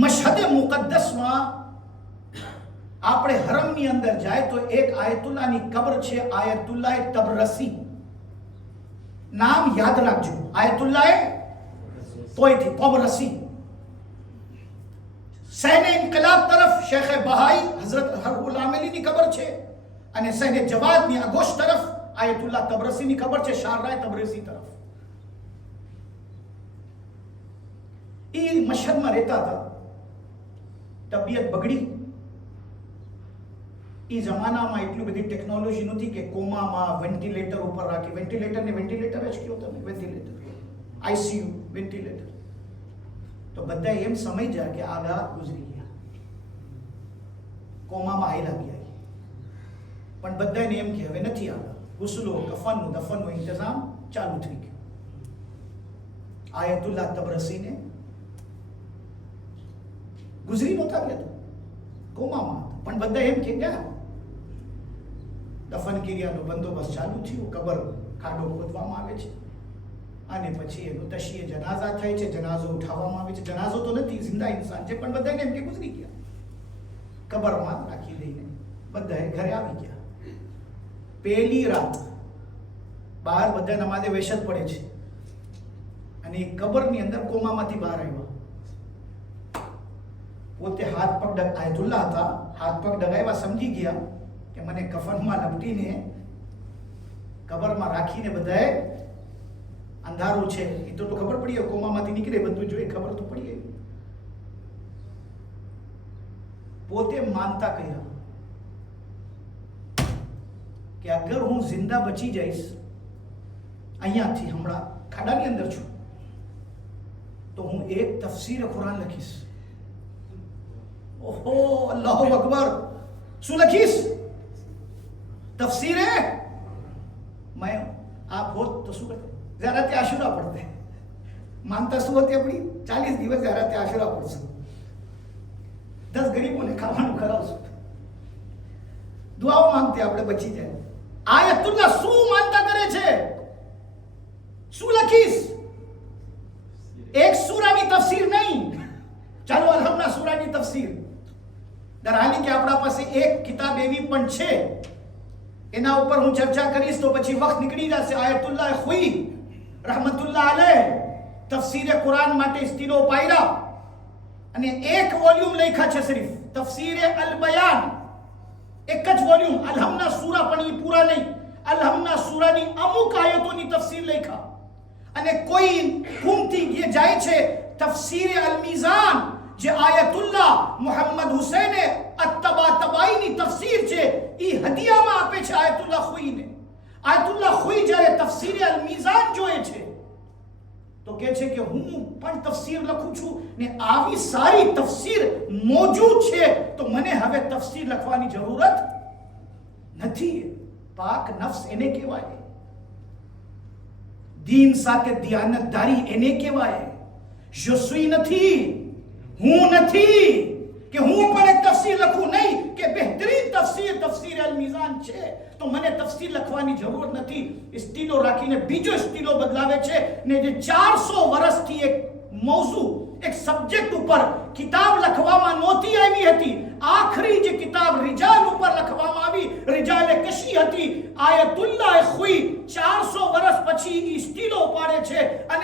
મશહદ મુકદ્દસમાં આપણે હરમની અંદર જાય તો એક આયતુલ્લાહની કબ્ર છે, આયતુલ્લાહ તબરસી. નામ યાદ રાખજો, આયતુલ્લાહ તોયથી તબરસી. સૈન્ય ઇન્કલાબ તરફ શેખ બહાઈ હઝરત હરબુલ આમેલીની કબર છે, અને સૈન્ય જવાદની અગોશ તરફ આયતુલ્લાહ તબરસીની કબર છે, શારરાય તબરસી તરફ. એ મશહદમાં રહેતા હતા, તબિયત બગડી. એ જમાનામાં એટલી બધી ટેકનોલોજી નહોતી કે કોમામાં વેન્ટિલેટર ઉપર રાખી, વેન્ટિલેટર જ કયો તમે, વેન્ટિલેટર, આઈસીયુ વેન્ટિલેટર. તો બધા એમ સમજી જાય કે આગા ગુજરી ગયા, કોમામાં આયલા ગયા, પણ બધાને એમ કે હવે નથી આગળ, ગુસ્લો કફનનું દફનનો ઇંતજામ ચાલુ થઈ ગયો. આયતુલ્લાહ તબરસીને ગુજરી નહોતા ગયા, કોમામાં હતા, પણ બધા એમ કે ગયા. દફન ક્રિયાનો બંદોબસ્ત ચાલુ થયો, કબર ખાડો ખોદવામાં આવે છે, અને પછી એનું તશીએ જનાઝા થાય છે, જનાઝો ઉઠાવવામાં આવે છે. જનાઝો તો નથી, જિંદા ઇન્સાન છે, પણ બધાને એમ કે ગુજરી ગયા. કબરમાં રાખી દઈને બધાએ ઘરે આવી ગયા. પહેલી રાત બહાર બધા નમાઝે વેશત પડે છે, અને કબરની અંદર કોમામાંથી બહાર આવ્યા. પોતે હાથ પગ આયતુલ્લાહ હતા, હાથ પગ ડગાવ્યા, સમજી ગયા કે મને કફનમાં લપટીને કબરમાં રાખીને બધાએ અંધારું છે, એ તો ખબર પડી, કોમામાંથી નીકળે બધું જોઈએ, ખબર તો પડી. પોતે માનતા કર્યા કે અગર હું જિંદા બચી જઈશ, અહીંયાથી હમણાં ખાડાની અંદર છું, તો હું એક તફસીર કુરાન લખીશ. ઓહો, અલ્લાહુ અકબર. શું લખીશ? તફસીરે મેં આપ હોત તો શું કરતે? ज़्यादा आशुरा पढ़ते हैं, मानता શું હતી આપણી 40 દિવસ ज़्यादा आशुरा પડશે, 10 ગરીબોને ખાવાનું ખવડાવશું, દુઆઓ માંગતે આપણે બચી જાય. આયતુલ્લાહ શું માનતા કરે છે? શું લખીશ? એક સૂરાની તફસીર નહીં, ચાલો અલ્હમ્દુલિલ્લાહ સૂરાની તફસીર. દરહાલી કે આપણા પાસે એક કિતાબ એવી પણ છે, એના ઉપર હું ચર્ચા કરીશ તો પછી વખત નીકળી જશે. આયતુલ્લાહ ખુઈ रहमतुल्लाह अलैह तफसीर कुरान માટે સ્ટીલો પાયરા, અને એક વોલ્યુમ લખ્યા છે સિર્ફ તફસીર અલ બયાન, એક જ વોલ્યુમ. અલ્હમ્દુલિલ્લાહ સૂરા પણ એ પૂરા નહીં, અલ્હમ્દુલિલ્લાહ સૂરાની અમુક આયતોની તફસીર લખ્યા. અને કોઈ ઘૂમતી જાય છે તફસીર અલ મીઝાન, જે આયતુલ્લાહ મુહમ્મદ હુસૈન અત-તબાતબાઈની તફસીર છે, એ હદિયામાં આપે છે આયતુલ્લાહ ખુઈને. આયતુલ્લાહ ખુઈ જ્યારે તફસીર અલ મીઝાન જોએ છે તો કહે છે કે હું પણ તફસીર લખું છું ને આવી સારી તફસીર મોજૂદ છે, તો મને હવે તફસીર લખવાની જરૂરત નથી. પાક નફ્સ એને કહેવાય, દીન સાથે દિયાનતદારી એને કહેવાય. જસુઈ નથી, હું નથી કે હું પણ એક તફસીર લખું, નહીં કે બહેતરીન તફસીર અલ મીઝાન છે તો મને તફસીર લખવાની જરૂર નથી. સ્ટીલો રાખીને બીજો સ્ટીલો બદલાવે છે ને જે 400 વર્ષથી એક મૌઝુ, એક સબ્જેક્ટ ઉપર કિતાબ લખવામાં નહોતી આવી હતી, આખરી જે કિતાબ રિજાલ ઉપર લખવામાં આવી, રિજાલે કશી હતી, આયતુલ્લાહ ખુઈ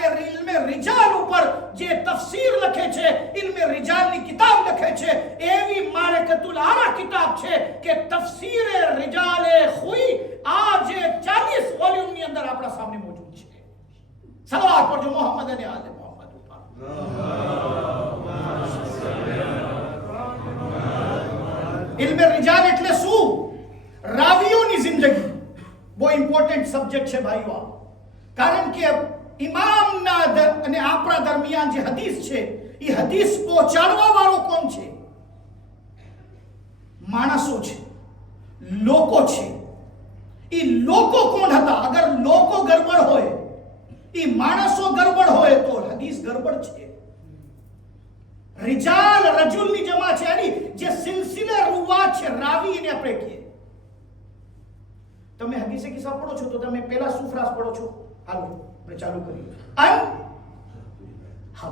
અને ઇલ્મે રિજાલ ઉપર જે તફસીર લખે છે, ઇલ્મે રિજાલની કિતાબ લખે છે, એવી મારકતુલ આરા કિતાબ છે કે તફસીરે રિજાલે હુઈ આ જે 40 વોલ્યુમની અંદર આપણા સામે મોજૂદ છે. સલાવત પડજો મોહમ્મદ અને આલે મોહમ્મદ ઉપર. ઇલ્મે રિજાલ એટલે શું? રાવીઓની જિંદગી. બહુ ઇમ્પોર્ટન્ટ સબ્જેક્ટ છે ભાઈઓ, કારણ કે ઇમામના અને આપણા દરમિયાન જે હદીસ છે એ હદીસ પહોંચાડવા વાળો કોણ છે? માણસો છે, લોકો છે. એ લોકો કોણ હતા? અગર લોકો ગરબડ હોય, એ માણસો ગરબડ હોય તો હદીસ ગરબડ છે. રિજાલ રજુલની જમા છે, અને જે સિલસિલા રૂવાત છે, રાવી એને આપણે કહીએ. તમે હદીસે કિસ્સા પઢો છો તો તમે પહેલા શું ફ્રાઝ પઢો છો? હાલો આપણે ચાલુ કરીએ.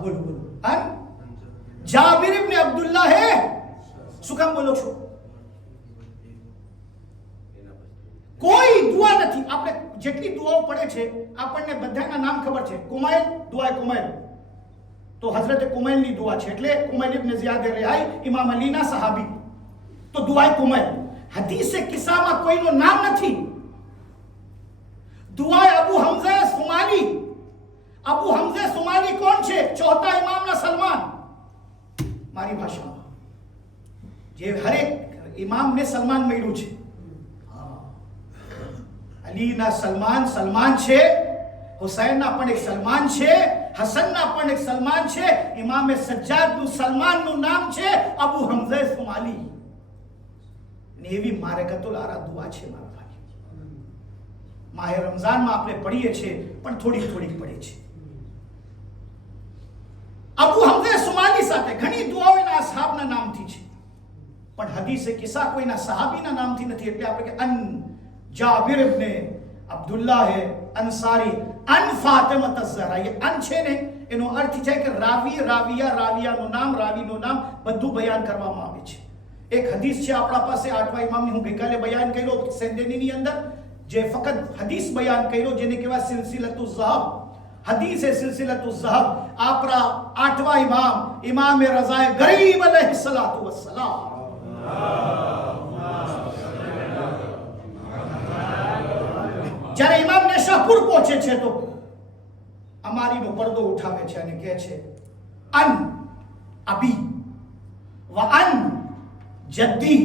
બોલો. જાબિર ઇબ્ન અબ્દુલ્લાહ હે. શું કામ બોલો છો? કોઈ દુઆ નથી. આપણે જેટલી દુઆઓ પડે છે આપણને બધાના નામ ખબર છે. કુમાઇલ, દુઆ કુમાઇલ, તો હઝરત કુમાઇલની દુઆ છે, એટલે કુમાઇલ ઇબ્ન ઝિયાદ રિહાઈ, ઇમામ અલીના સહાબી, તો દુઆ કુમાઇલ. હદીસે કિસ્સામાં કોઈનું નામ નથી. દુઆ અબુ હમઝા સુમાલી. અબુ હમઝા સુમાલી કોણ છે? ચોથા ઇમામના સલમાન. મારી ભાષામાં જે હરેક ઇમામને સલમાન મળ્યું છે. અલીના સલમાન છે, હુસૈનના પણ એક સલમાન છે, હસનના પણ એક સલમાન છે, ઇમામે સજ્જાદનું સલમાનનું નામ છે અબુ હમઝા સુમાલી. એવી મારકતુલ આરા દુઆ છે મારા ભાઈ. માહે રમઝાનમાં આપણે પઢીએ છીએ, પણ થોડીક પડે છે. અબુ હમઝા સુમાલી સાથે ઘણી દુઆઓ એના અસહાબના નામથી છે, પણ હદીસે કિસ્સા કોઈના સહાબીના નામથી નથી. એટલે આપણે કે અન જાબિર ઇબ્ન અબ્દુલ્લાહ અંસારી અન ફાતિમા અઝહરા. એ અન છે ને, એનો અર્થ છે કે રાવિયાનું નામ, રાવીનું નામ બધું બયાન કરવામાં આવે છે. એક હદીસ છે આપણા પાસે 8મા ઇમામની, હું ગઈકાલે બયાન કર્યો સેંદેનીની અંદર, જે ફક્ત હદીસ બયાન કર્યો, જેને કહેવાય સિલસિલતુ ઝહબ. હદીસ એ સિલસિલતુ ઝહબ. આપણા 8મા ઇમામ રઝાએ ગરીબ અલૈહિસ્સલાતુ વસ્સલામ, જ્યારે ઇમામ નેશાપુર પહોંચે છે તો અમારીનો પડદો ઉઠાવે છે અને કહે છે અન અબી વ અન જદ્દી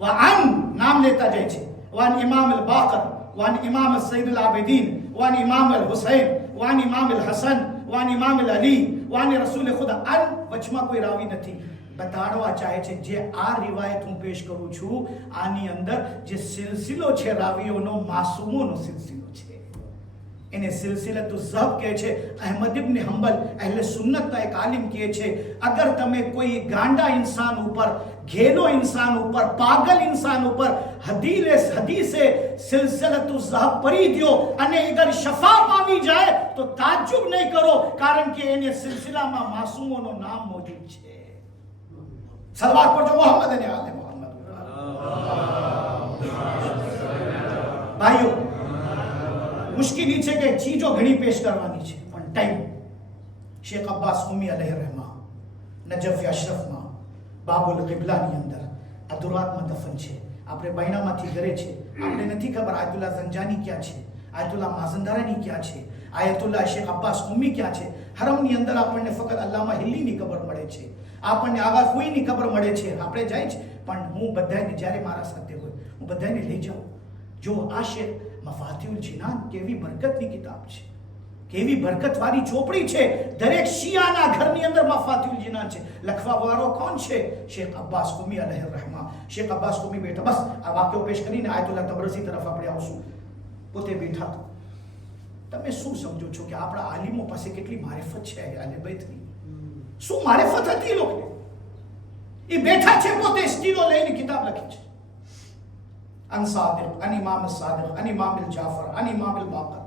વ અન, નામ લેતા જાય છે, વાન ઇમામ અલ બાકર, વાન ઇમામ સૈયદ અલ આબિદીન, વાન ઇમામ અલ હુસૈન, વાન ઇમામ અલ હસન, વાન ઇમામ અલ અલી, વાન રસૂલ ખુદા. અન વચમાં કોઈ રાવી નથી. બતાડવા ચાહે છે જે આ રિવાયત હું પેશ કરું છું, આની અંદર જે સિલસિલો છે રાવીઓનો, માસૂમોનો સિલસિલો છે, એને સિલસિલતુ ઝહબ કહે છે. અહેમદ ઇબ્ન હંબલ અહેલે સુન્નતના એક આલિમ કહે છે, અગર તમે કોઈ ગાંડા ઇન્સાન ઉપર, ઘેલો ઇન્સાન ઉપર, પાગલ ઇન્સાન ઉપર હદીસે સિલસિલતુ ઝહબ પડી દો અને અગર શફા પામી જાય તો તાજ્જુબ નહીં કરો, કારણ કે એને સિલસિલામાં માસૂમોનો નામ મોજૂદ છે. સલવાત પડજો મોહમ્મદ અને આલે મોહમ્મદ. ભાઈઓ, મુશ્કેલી છે કે ચીજો ઘણી પેશ કરવાની છે, પણ ટાઈમ. શેખ અબ્બાસ ઉમ્મી અલૈહિ રહેમા નજફ અશરફમાં બાબુલ કિબલાની અંદર અધુરાતમાં દફન છે. આપણે બૈનામાંથી ઘરે છે, આપણે નથી ખબર આયતુલ્લાહ ઝંજાની ક્યાં છે, આયતુલ્લાહ માઝંદારાની ક્યાં છે, આયતુલ્લાહ શેખ અબ્બાસ ઉમ્મી ક્યાં છે. હરમની અંદર આપણને ફક્ત અલ્લામા હિલ્લીની ખબર મળે છે, આપણને આવા કોઈની ખબર મળે છે. આપણે જાય છે, પણ હું બધાને જ્યારે મારા સાથે હોય હું બધાને લઈ જાઉં. જો આ શેખ મફાતિહુલ જીનાન કેવી બરકતની કિતાબ છે, કેવી બરકતવાળી ચોપડી છે. દરેક શિયાના ઘરની અંદર મફાતિહુલ જીનાન છે. લખવા વાળો કોણ છે? શેખ અબ્બાસ કુમી અલૈહિ રહેમા. શેખ અબ્બાસ કુમી બેઠા, બસ આ વાક્યો પેશ કરીને આયતુલ્લાહ તબરસી તરફ આપણે આવશું. પોતે બેઠા તો તમે શું સમજો છો કે આપણા આલિમો પાસે કેટલી મારિફત છે અહલે બૈતની? શું મારિફત હતી એ લોકોને? એ બેઠા છે, પોતે સ્ટીલો લઈને કિતાબ લખી છે. અન સાદિક, અન ઇમામ સાદિક, અન ઇમામ જાફર, અન ઇમામ બાકર.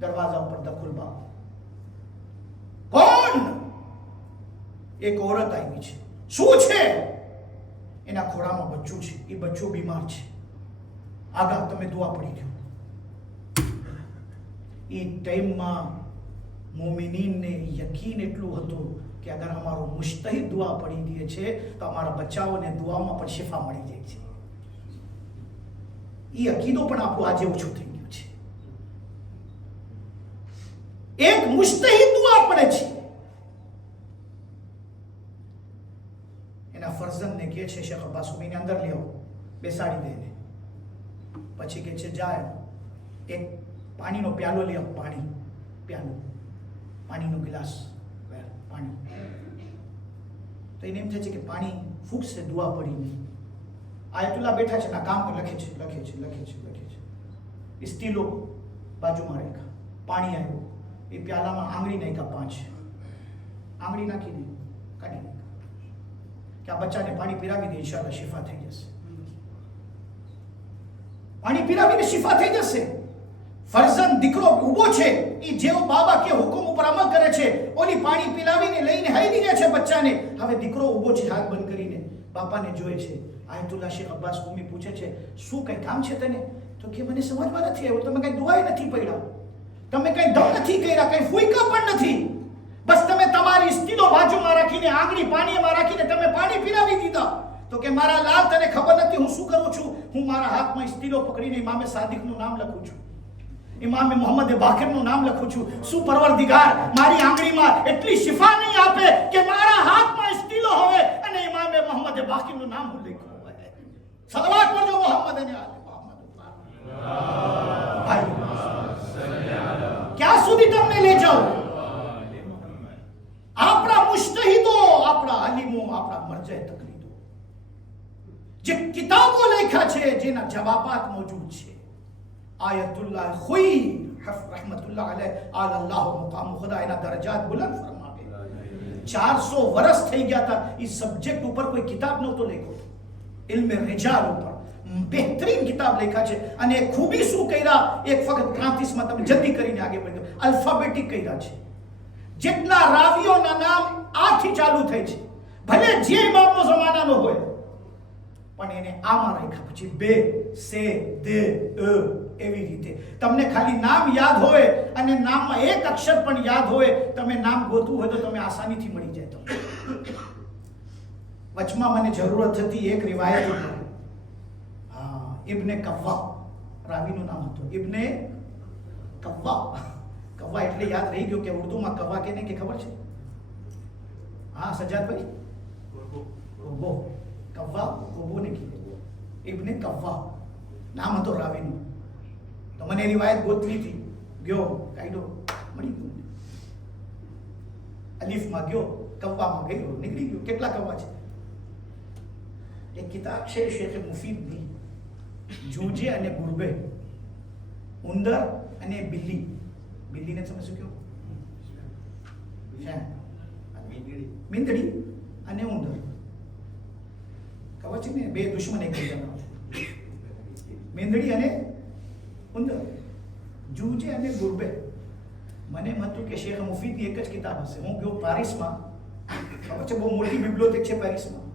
દરવાજા ઉપર દખુલબા કોણ? એક औरत આવી છે. શું છે? એના ખોળામાં બચ્ચું છે. એ બચ્ચું બીમાર છે. આગળ તમે દુઆ પડી ગયો. એ ટાઈમમાં મોમિનીનને યકીન એટલું હતું કે અગર અમારો મુસ્તહિદ દુઆ પડી દે છે તો અમારા બચ્ચાઓને દુઆમાં પણ શિફા મળી જાય છે. એ અકીદો પણ આપણું આજે ઓછું થઈ ગયું છે. એક મુસ્તહિદ દુઆ પડે છે, એના ફરઝંદને કહે છે શેખ અબ્બાસ ઉમીને અંદર લેવો, બેસાડી દે એને. પછી કહે છે જાય એક પાણીનો પ્યાલો લે આવ, પાણીનો ગ્લાસ, પાણી. તો એને એમ થાય છે કે પાણી ફૂટશે દુઆ પડીને. આયતુલ્લા બેઠા છે, ના કામ લખે છે. સ્ટીલો બાજુમાં રાખ્યા, પાણી આવ્યું, એ પ્યાલામાં આંગળી નાખ્યા, 5 આંગળી નાખીને કાઢી નાખ્યા કે આ બચ્ચાને પાણી પીરાવી દે, ઇન્શાઅલ્લાહ શિફા થઈ જશે. પાણી પીરાવીને શિફા થઈ જશે. ફરઝંદ દીકરો ઊભો છે, એ જેવો બાબા કે હુકમ ઉપર અમલ કરે છે, ઓલી પાણી પીલાવીને લઈને હાલી જાય છે બચ્ચાને. હવે દીકરો ઊભો છે, હાથ બંધ કરીને બાપાને જોઈ છે. આયતુલ્લા શેખ અબ્બાસ ઉમી પૂછે છે શું કઈ કામ છે તને? તો કે મને સમજમાં નથી આવ્યું, તમે કઈ દુઆ નથી પડ્યા, તમે કઈ દમ નથી કર્યા, કઈ ફૂંકા પણ નથી, બસ તમે તમારી સ્ટીલો બાજુમાં રાખીને આંગળી પાણીમાં રાખીને તમે પાણી પીરાવી દીધા. તો કે મારા લાલ તને ખબર નથી હું શું કરું છું? હું મારા હાથમાં સ્ટીલો પકડીને ઇમામે સાદિકનું નામ લખું છું, ઇમામે મોહમ્મદ બાકરનું નામ લખું છું. શું પરવરદિગાર મારી આંગળીમાં એટલી શિફા નહીં આપે કે મારા હાથમાં સ્ટીલો હોય અને ઇમામે મોહમ્મદ બાકરનું નામ હું લખું? સલવાત પડજો મોહમ્મદ અને આલે મોહમ્મદ. ભાઈ ક્યાં સુધી તમને લઈ જાઉં? આપણા મુજતહિદો, આપણા આલિમો, આપણા મરજાએ તકલીદો જે કિતાબો લખ્યા છે, જેના જવાબાત મોજૂદ છે. આયતુલ્લાહ ખુઈ रहमतुल्लाह अलैह आला अल्लाह मुकाम खुदा એના દરજાત બુલંદ ફરમાવે. 400 વર્ષ થઈ ગયા હતા એ સબ્જેક્ટ ઉપર કોઈ કિતાબ નહોતો લખ્યો. ઇલ્મ રિજાલ ઉપર બહેતરીન કિતાબ લખ્યા છે. અને ખૂબી શું કર્યા, એક ફક્ત ક્રાંતિસમાં તમે જલ્દી કરીને આગળ વધો, અલ્ફાબેટિક કર્યા છે. જેટલા રાવીઓના નામ આથી ચાલુ થાય છે, ભલે જે ઇમામનો જમાનાનો હોય, પણ એને આમાં રાખ્યા. પછી બે સે દે એવી રીતે તમને ખાલી નામ યાદ હોય અને નામમાં એક અક્ષર પણ યાદ હોય, તમે નામ ગોતવું હોય તો તમે આસાનીથી મળી જાય. તમને વચમાં મને જરૂરત હતી એક રિવાયત ઉપર, હા, ઇબ્ને કવ્વા રાવીનું નામ હતું, ઇબ્ને કવ્વા. કવ્વા એટલે યાદ રહી ગયો કે ઉર્દુમાં કવ્વા કેને કે ખબર છે? હા સજાદભાઈ, કોબો. કવ્વા કોબોને કીધું, ઇબ્ને કવ્વા નામ હતું રાવીનું. તો મને રિવાયત ગોતવી હતી, ગયો કાયદો મળી ગયો, અલીફમાં ગયો, કવ્વામાં ગયો, નીકળી ગયો. કેટલા કવ્વા છે? એક કિતાબ છે શેખ મુફીદની, જૂજે અને ગુરબે, ઉંદર અને બિલ્લી. બિલ્લીને તમે શું કહો? મીંદડી અને ઉંદર. ખબર છે ને, બે દુશ્મન એકબીજાના. મીંદડી અને ઉંદર, જૂજે અને ગુરબે. મને એમ હતું કે શેખ મુફીદની એક જ કિતાબ હશે. હું ગયો પેરિસમાં, ખબર છે બહુ મોટી બિબ્લિયોથેક છે પેરિસમાં.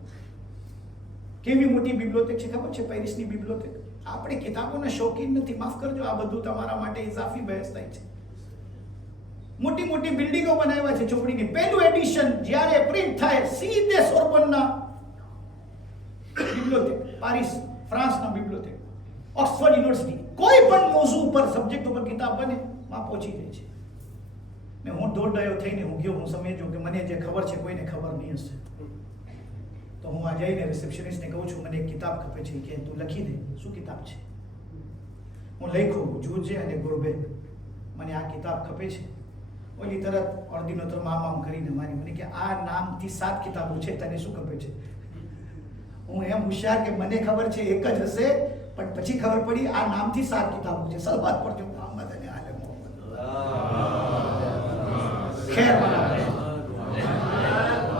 કેવી મોટી બિબ્લિયોથેક છે ખબર છે પેરિસની બિબ્લિયોથેક? આપણે કિતાબોના શોખીન નથી, માફ કરજો, આ બધું તમારા માટે ઇઝાફી બહેસ થાય છે. મોટી મોટી બિલ્ડિંગો બનાવ્યા છે ચોપડીની. પહેલું એડિશન જ્યારે પ્રિન્ટ થાય સીધે સોર્બોનના બિબ્લિયોથેક, પેરિસ ફ્રાન્સના બિબ્લિયોથેક, ઓક્સફર્ડ યુનિવર્સિટી, કોઈ પણ મોઝુ ઉપર સબ્જેક્ટ ઉપર કિતાબ બને માં પહોંચી જાય છે. ને હું દોડાયો થઈને હું ગયો, હું સમજ્યો કે મને જે ખબર છે કોઈને ખબર નહીં હશે. તો હું આ જઈને રિસેપ્શનિસ્ટને કહું છું મને એક કિતાબ ખપે છે, કે તું લખી દે. શું કિતાબ છે? હું લખ્યું જૂજે અને ગુરબે, મને આ કિતાબ ખપે છે. ઓલી તરત અડધીનો તો આમ કરીને મારી મને કે આ નામથી 7 કિતાબો છે, તને શું ખપે છે? હું એમ હોશિયાર કે મને ખબર છે એક જ હશે, પણ પછી ખબર પડી આ નામથી 7 કિતાબો છે. સલવાત પડજો મોહમ્મદ અને આલે મોહમ્મદ. ખેર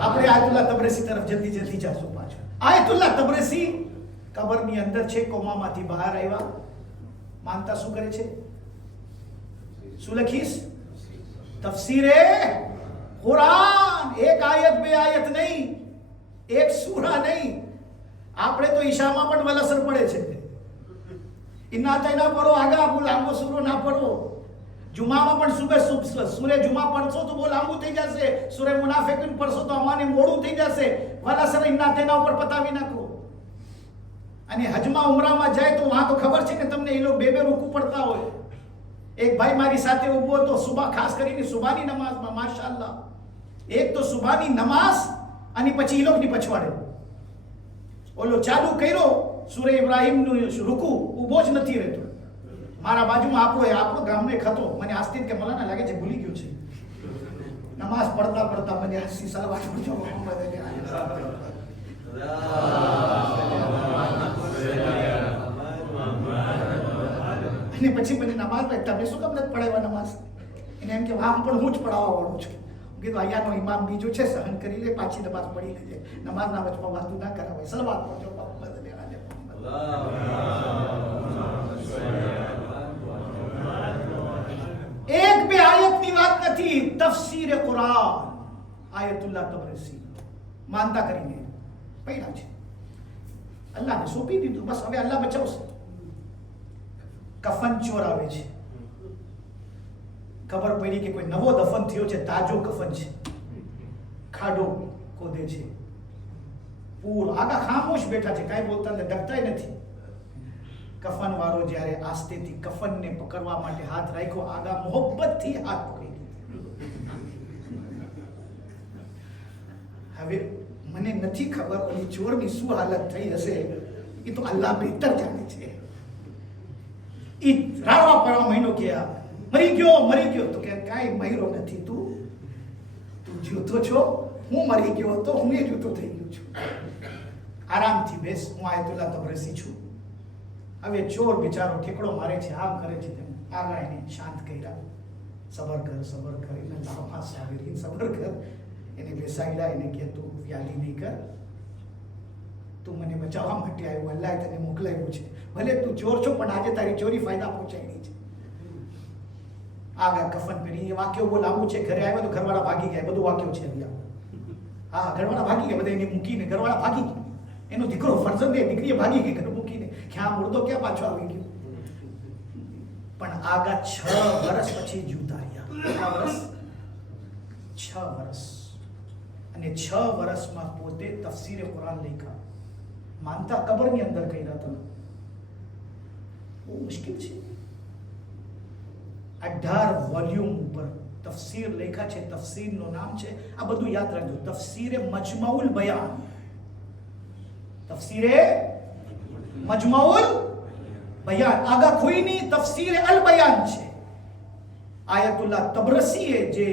આપણે આયતુલ્લા તબરેસી તરફ જલ્દી જાશું પાછું. આયતુલ્લા તબરેસી કબરની અંદર છે, કોમામાંથી બહાર આવ્યા. માનતા શું કરે છે? શું લખીશ? તફસીરે કુરાન. એક આયત બે આયત નહીં, એક સૂરા નહીં. આપણે તો ઈશામાં પણ વલસર પડે છે. ઇન્ના તૈના પડો, આગા લાંબો સૂરો ના પડો. જુમામાં પણ સૂરે જુમા પડશો તો બહુ લાંબુ થઈ જશે, સૂરે મુનાફિકીન પડશો તો અમાને મોડું થઈ જશે. વાલા સર ઇન્ના તેના ઉપર પતાવી નાખો. અને હજમાં ઉમરામાં જાય તો વહાં તો ખબર છે કે તમને એ લોકો બે રૂકુ પડતા હોય. એક ભાઈ મારી સાથે ઊભો હતો સુબહ, ખાસ કરીને સુબહની નમાઝમાં, માશાઅલ્લાહ. એક તો સુબહની નમાઝ અને પછી એ લોકોની પછવાડે ઓલો ચાલુ કર્યો સૂરે ઇબ્રાહીમનું રૂકુ, ઊભો જ નથી રહેતો. મારા બાજુમાં આપણો ગામનો એક હતો, મને આસ્તિક કે મલાના લાગે છે ભૂલી ગયો છે. નમાઝ પડતા પડતા મને હસી સલાવત પૂછો અને પછી મને નમાઝ તમે શું કામ નથી પડાવ્યા નમાઝ? એને એમ કે આમ પણ હું જ પડાવવા વાળું છું. કીધું અહીંયાનો ઇમામ બીજો છે, સહન કરી લે, પાછી નમાઝ પડી લેજે. નમાઝના વચમાં વાતું ના કરાવે. સલાવત પૂછો એક બે આયતની વાત નથી, તફસીર કુરાન. આયતુલ્લાહ તબરસી માનતા કરીને પડ્યા છે. અલ્લાહને સોંપી દીધું, બસ હવે અલ્લાહ બચાવશે. કફન ચોર આવે છે, ખબર પડી કે કોઈ નવો દફન થયો છે, તાજો કફન છે, ખાડો ખોદે છે, પૂર આગા ખામોશ બેઠા છે, કાંઈ બોલતા નથી, ડરતાય નથી. કફન વાળો જ્યારે આસ્તેથી કફનને પકડવા માટે હાથ રાખ્યો, આગા મોહબ્બતથી હાથ પકડી લીધો. હવે મને નથી ખબર ઓલી ચોરની શું હાલત થઈ હશે, એ તો અલ્લાહ બહેતર જાણે છે. એ રાડવા પડવા મહિનો ગયા, મરી ગયો તો કે કાંઈ મર્યો નથી, તું જીવતો છો, હું મરી ગયો તો હું એ જીવતો થઈ ગયો છું. આરામથી બેસ, હું આયતુલ્લાહ તબરસી છું. હવે ચોર બિચારો ઠેકડો મારે છે, આમ કરે છે, તેમ આગળ એને શાંત કર્યા. સબર કર એને લાવમાં સાવેરી સબર કર. એને બેસાડ્યા, એને કે તું વ્યાલી નહીં કર, તું મને બચાવવા માટે આવ્યો, અલ્લાહે તને મોકલાવ્યું છે. ભલે તું ચોર છો પણ આજે તારી ચોરી ફાયદા પહોંચાડી છે. આગળ કફન પહેરી. એ વાક્યો બહુ લાંબુ છે. ઘરે આવ્યો તો ઘરવાળા ભાગી ગયા, બધું વાક્યો છે. હા, ઘરવાળા ભાગી ગયા, બધા એને મૂકીને ઘરવાળા ભાગી ગયા. એનો દીકરો ફરજંદ દીકરીએ ભાગી ગઈ ઘર મૂકીને, ક્યાં મુર્દો ક્યાં પાછો આવી ગયો. પણ આગા 6 વર્ષ પછી જૂતા રહ્યા. કેટલા વર્ષ? 6 વર્ષ. અને 6 વર્ષમાં પોતે તફસીરે કુરાન લખ્યા. માનતા કબરની અંદર કર્યા હતા. બહુ મુશ્કેલ છે. 18 વોલ્યુમ ઉપર તફસીર લખ્યા છે. તફસીરનું નામ છે, આ બધું યાદ રાખજો, તફસીરે મજમાઉલ બયાન. તફસીરે મજમાઉલ બયાન. આગા કોઈની તફસીરે અલ બયાન છે. આયતુલ્લાહ તબરસીએ જે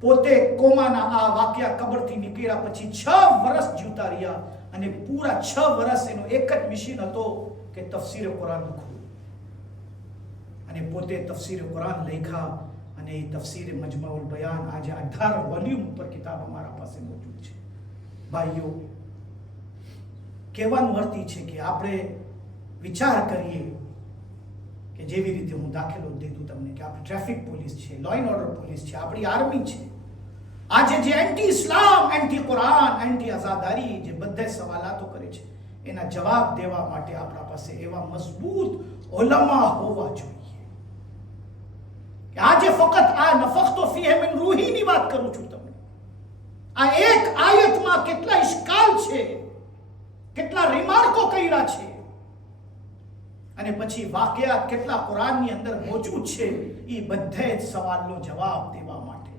પોતે કોમાના આ વાક્યા કબરથી નીકળ્યા પછી 6 વર્ષ જીવતા રહ્યા અને પૂરા 6 વર્ષ એનો એક જ મિશન હતો કે તફસીરે કુરાન લખવું. અને પોતે તફસીરે કુરાન લખ્યા અને એ તફસીરે મજમાઉલ બયાન આજે 18 વોલ્યુમ ઉપર કિતાબ અમારા પાસે મોજૂદ છે. ભાઈઓ, કહેવાનું અર્થ છે કે આપણે વિચાર કરીએ કે જેવી રીતે હું દાખલો દીધું તમને કે આપણે ટ્રાફિક પોલીસ છે, લો એન્ડ ઓર્ડર પોલીસ છે, આપણી આર્મી છે. આજે જે એન્ટી ઇસ્લામ, એન્ટી કુરાન, એન્ટી આઝાદારી જે બધા સવાલાતો કરે છે, એના જવાબ દેવા માટે આપણા પાસે એવા મજબૂત ઉલમા હોવા જોઈએ. આજે ફક્ત આ નફખ્તુ ફીહી મિન રૂહીની વાત કરું છું તમને. આ એક આયતમાં કેટલા ઇશ્કાલ છે, કેટલા રિમાર્કો કર્યા છે, અને પછી વાકયાત કેટલા કુરાનની અંદર મોજૂદ છે. એ બધા જ સવાલનો જવાબ દેવા માટે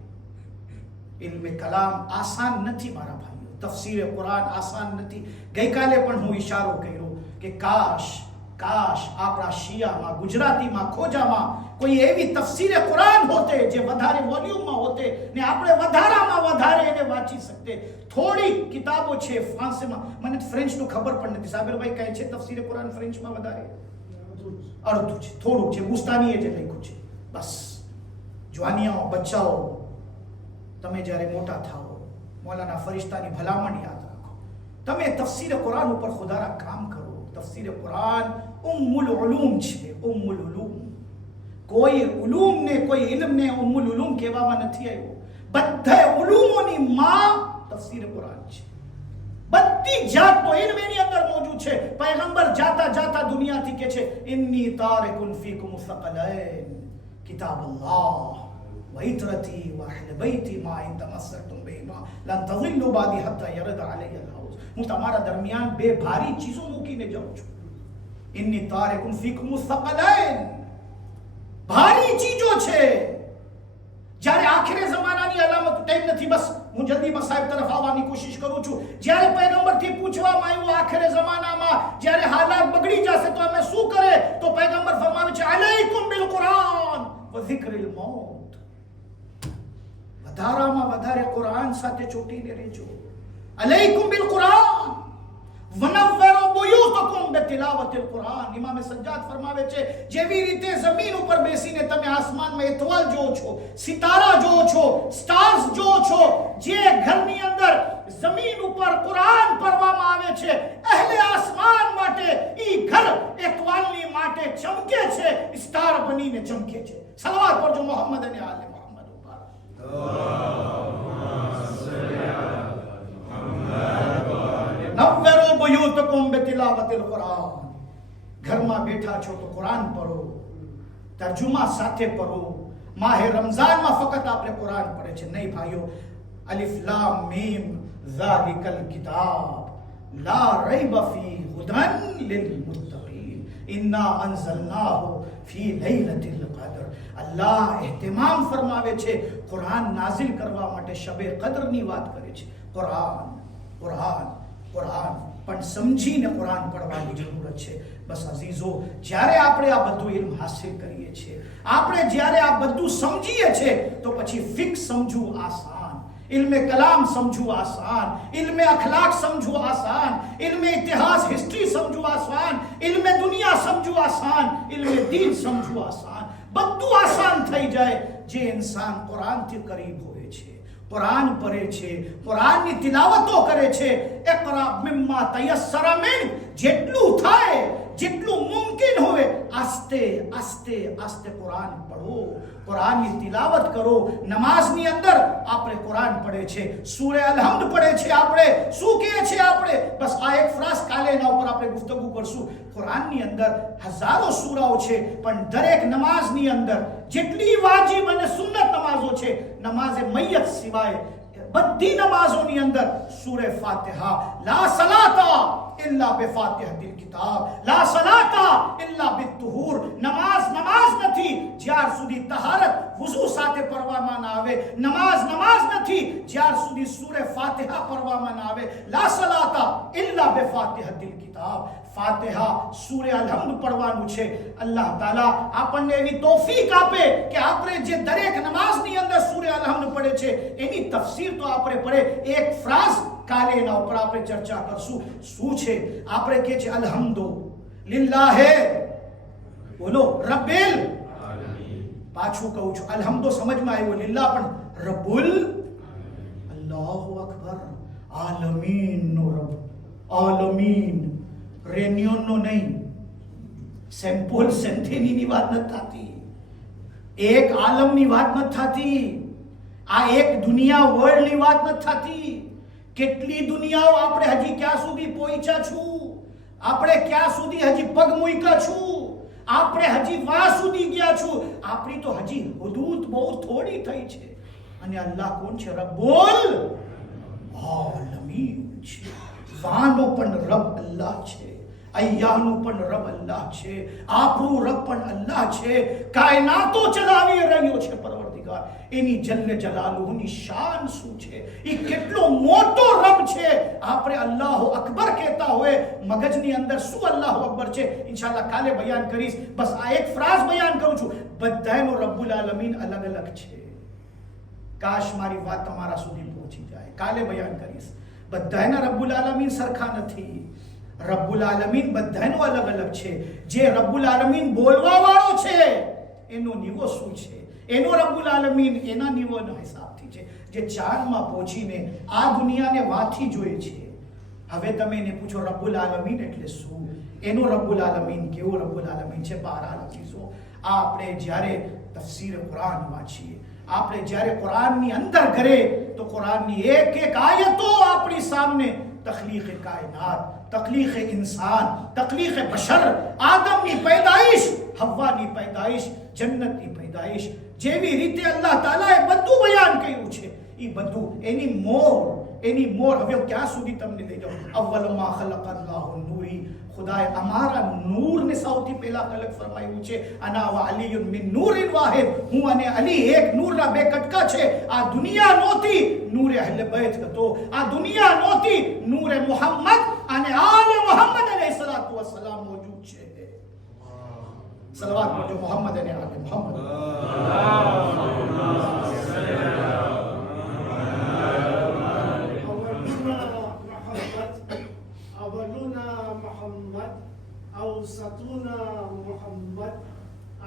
ઇલ્મે કલામ આસાન નથી મારા ભાઈઓ. તફસીરે કુરાન આસાન નથી. ગઈકાલે પણ હું ઇશારો કર્યો કે કાશ આપણા શિયામાં, ગુજરાતીમાં, ખોજામાં કોઈ એવી તફસીરે કુરાન હોતે જે વધારે વોલ્યુમમાં હોતે ને આપણે વધારામાં વધારે એને વાંચી શકતે. થોડી કિતાબો છે ફ્રાન્સમાં, મને ફ્રેન્ચનું ખબર પણ નથી. સાબિરભાઈ કહે છે તફસીરે કુરાન ફ્રેન્ચમાં વધારે અડધું છે, થોડું છે. બુસ્તાનીએ જે લખ્યું છે બસ. જવાનિયાઓ, બચ્ચાઓ, તમે જ્યારે મોટા થાઓ, મૌલાના ફરિશ્તાની ભલામણ યાદ રાખો. તમે તફસીરે કુરાન ઉપર ખુદારા કામ કરો. તફસીરે કુરાન ઉમ્મુલ ઉલૂમ છે, ઉમ્મુલ ઉલૂમ. કોઈ ઉલૂમને, કોઈ ઇલ્મને ઉમ્મુલ ઉલૂમ કહેવામાં નથી આવ્યો. બધા ઉલૂમોની માં તફસીરે કુરાન છે. બધી જાતનો ઇલ્મ એની અંદર મોજૂદ છે. પૈગંબર જાતા દુનિયાથી કહે છે ઇન્ની તારિકુન ફીકુમ સકલૈન, किताब अल्लाह वइत्रती वअहल बैती मा इन तमस्सकतुम बिहिमा लन तज़िल्लु बादी हत्ता यरद अलैहि अलहौज। હું તમારા દરમિયાન બે ભારી ચીજો મૂકીને જાઉં છું. ઇન્ની તારિકુન ફીકુમ સકલૈન, ભારી ચીજો છે. જ્યારે આખિરે જમાનાની અલામત ટાઈમ નથી, બસ હું જલ્દીમાં સાહેબ તરફ આવવાની કોશિશ કરું છું. જ્યારે પૈગંબરથી પૂછવામાં આવ્યું આખિરે જમાનામાં જ્યારે હાલાત બગડી જશે તો અમે શું કરે, તો પૈગંબર ફરમાવે છે અલૈકુમ બિલ કુરાન વ ઝિક્રિલ મૌત. વધારામાં વધારે કુરાન સાથે ચોટીને રહેજો. અલૈકુમ બિલ કુરાન વનવ્વરુ બુયુતકુમ બિતિલાવતિલ કુરાન. ઇમામ સજ્જાદ ફરમાવે છે જેવી રીતે જમીન ઉપર બેસીને તમે આસમાનમાં એતવાલ જોવો છો, સિતારા જોવો છો, સ્ટાર્સ જોવો છો, જે ઘરની અંદર જમીન ઉપર કુરાન પઢવામાં આવે છે, અહેલે આસમાન માટે ઈ ઘર એતવાલની માટે ચમકે છે, સ્ટાર બનીને ચમકે છે. સલાવત પડજો મોહમ્મદ અને આલે મોહમ્મદ ઉપર. નવ્વરુ બુયુતકુમ બિતિલાવતિલ કુરાન. ઘરમાં બેઠા છો તો કુરાન પઢો, તર્જુમા સાથે પઢો. માહે રમઝાનમાં ફક્ત આપણે કુરાન પઢે છે નહીં ભાઈઓ. અલિફ લામ મીમ ઝાલિકલ કિતાબ લા રૈબ ફી હુદન લિલ મુત્તકીન ઇન્ના અન્ઝલનાહુ ફી લૈલતિલ કદ્ર. અલ્લાહ ehtimam ફરમાવે છે કુરાન નાઝિલ કરવા માટે શબે કદ્રની વાત કરે છે. કુરાન કુરાન કુરાન પણ સમજીને કુરાન પઢવાની જરૂરત છે. બસ અઝીઝો, જ્યારે આપણે આ બધું ઇલ્મ હાસિલ કરીએ છીએ, આપણે જ્યારે આ બધું સમજીએ છીએ તો પછી ફિક્સ સમજવું આસાન, ઇલ્મે કલામ સમજવું આસાન, ઇલ્મે અખલાક સમજવું આસાન, ઇલ્મે ઇતિહાસ હિસ્ટ્રી સમજવું આસાન, ઇલ્મે દુનિયા સમજવું આસાન, ઇલ્મે દીન સમજવું આસાન. બધું આસાન થઈ જાય જે ઇન્સાન કુરાનથી કરીબ હોય છે, કુરાન પઢે છે, કુરાનની તિલાવતો કરે છે. ઇકરા મિમ્મા તયસ્સર મિન, જેટલું થાય જેટલું મુમકિન હોય આસ્તે આસ્તે આસ્તે કુરાન પઢો, કુરાનની તિલાવત કરો. નમાઝની અંદર આપણે કુરાન પઢે છે, સૂરે અલ-હમ્દ પઢે છે. આપણે શું કહે છે, આપણે બસ આ એક ફ્રાસ કાલે એના ઉપર આપણે ગુફ્તગુ કરશું. કુરાનની અંદર હજારો સૂરાઓ છે, પણ દરેક નમાઝની અંદર જેટલી વાજિબ અને સુન્નત નમાઝો છે, નમાઝે મૈયત સિવાય બધી નમાઝોની અંદર સૂરે ફાતિહા, લા સલાતા ઇલ્લા બિફાતિહતિલ કિતાબ, લા સલાતા ઇલ્લા બિત્તુહુર. નમાઝ નથી જ્યાર સુધી તહારત વુઝુ સાથે પઢવામાં ના આવે. નમાઝ નથી જ્યાર સુધી સૂરે ફાતિહા પઢવામાં ના આવે. લા સલાતા ઇલ્લા બિફાતિહતિલ કિતાબ. ફાતિહા સૂરે અલ-હમ્દ પઢવાનું છે. અલ્લાહ તાલા આપણને એવી તૌફીક આપે કે આપણે જે દરેક નમાઝની અંદર સૂરે અલ-હમ્દ પઢે છે એની તફસીર તો આપણે પઢે. એક ફ્રાઝ કાલે એના ઉપર આપણે ચર્ચા કરશું. શું છે આપણે કહે છે અલહમ્દુ લિલ્લાહે, બોલો રબ્બિલ આલમીન. પાછું કહું છું, અલહમ્દુ સમજમાં આવ્યો, લિલ્લાહ પણ રબ્બુલ, અલ્લાહુ અકબર. આલમીન નો રબ, આલમીન રેન્યોનો નહીં, સેમ્પલ સેન્થેનીની વાત નથી થતી, એક આલમની વાત નથી થતી, આ એક દુનિયા વર્લ્ડની વાત નથી થતી. કેટલી દુનિયાઓ આપણે હજી ક્યાં સુધી પહોંચ્યા છું, આપણે ક્યાં સુધી હજી પગ મૂક્યા છું, આપણે હજી વાં સુધી ગયા છું. આપણી તો હજી હુદૂદ બહુ થોડી થઈ છે. અને અલ્લાહ કોણ છે? રબ્બુલ આલમીન છે. વાનો પણ રબ અલ્લાહ છે, અય્યાનું પણ રબ અલ્લાહ છે, આપણું રબ પણ અલ્લાહ છે. કાયનાતો ચલાવી રહ્યો છે પરવર્તિગાર. એની જલ્લ જલાલુની શાન શું છે, એ કેટલો મોટો રબ છે. આપણે અલ્લાહુ અકબર કહેતા હોય, મગજની અંદર શું અલ્લાહુ અકબર છે ઇન્શાઅલ્લાહ કાલે બયાન કરીશ. બસ આ એક ફ્રાઝ બયાન કરું છું, બધાનો રબ્બુલ આલમીન અલગ અલગ છે. કાશ મારી વાત તમારા સુધી પહોંચી જાય, કાલે બયાન કરીશ. બધાના રબ્બુલ આલમીન સરખા નથી. રબ્બુલ આલમીન બધાનો અલગ અલગ છે. જે રબ્બુલ આલમીન બોલવા વાળો છે એનો નીવો શું છે, એનો રબ્બુલ આલમીન એના નીવોના હિસાબથી છે. જે ચાંદમાં પહોંચીને આ દુનિયાને વાથી જોઈએ છે, હવે તમે એને પૂછો રબ્બુલ આલમીન એટલે શું, એનો રબ્બુલ આલમીન કેવો રબ્બુલ આલમીન છે. બહાર ચીજો આપણે જ્યારે તફસીર કુરાન વાંચીએ, આપણે જ્યારે કુરાનની અંદર ઘરે તો કુરાનની એક એક આયતો આપણી સામે તખલીક કાયનાત, તખલીક इंसान, तखलीक बशर, आदम की पैदाइश હવ્વાની પેદાઈશ, જન્નતની પેદાઈશ, જેવી રીતે અલ્લાહ તાલાએ બધું બયાન કર્યું છે એ બધું એની મોર હવે ક્યાં સુધી તમને લઈ જાઉં. અવ્વલમાં ખલકલ્લાહુ નૂરી, ખુદાએ અમારા નૂરને સૌથી પહેલા ખલક ફરમાયું છે. અના વ અલીયુન મિન નૂરિન વાહિદ, હું અને અલી એક નૂરના બે કટકા છે. આ દુનિયા નહોતી, નૂરે અહલે બૈત હતો. આ દુનિયા નહોતી, નૂરે મુહમ્મદ અને આલે મુહમ્મદ અલૈહિસ્સલાતુ વસ્સલામ મોજૂદ છે. સલવાત પઢો મોહમ્મદ અને આલે મુહમ્મદ. أولنا محمد، أوسطنا محمد،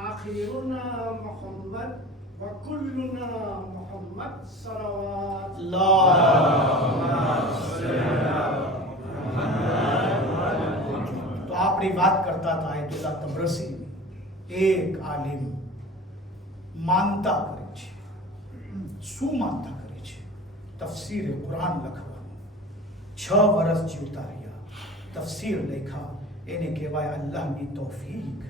آخرنا محمد، وكلنا محمد. صلوات તો આપણી વાત કરતા હતા આયતુલ્લાહ તબરસી, એક આલિમ માનતા કરે છે. શું માનતા કરે છે? તફસીર કુરાન લખવાનું. 6 વર્ષ જીવતા રહ્યા, તફસીર લખ્યા. એને કહેવાય અલ્લાહની તૌફીક.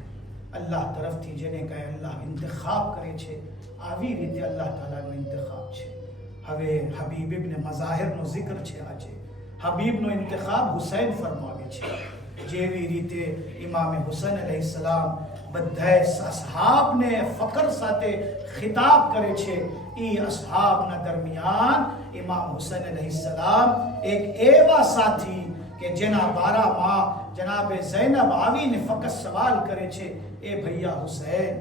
અલ્લાહ તરફથી જેને કહે અલ્લાહ ઇંતખાબ કરે છે, આવી રીતે અલ્લાહ તાલાનો ઇંતખાબ છે. હવે હબીબ ઇબ્ન મઝાહિરનો જિક્ર છે આજે. હબીબનો ઇંતખાબ હુસૈન ફરમાવે છે. જેવી રીતે ઇમામ હુસૈન અલૈહિસ્સલામ બધાય અસહાબને ફકર સાથે ખિતાબ કરે છે. એ અસહાબના દરમિયાન ઇમામ હુસૈન અલૈહિસ્સલામ એક એવા સાથી કે જેના બારામાં જનાબે ઝૈનબ આવીને ફકત સવાલ કરે છે, એ ભૈયા હુસૈન,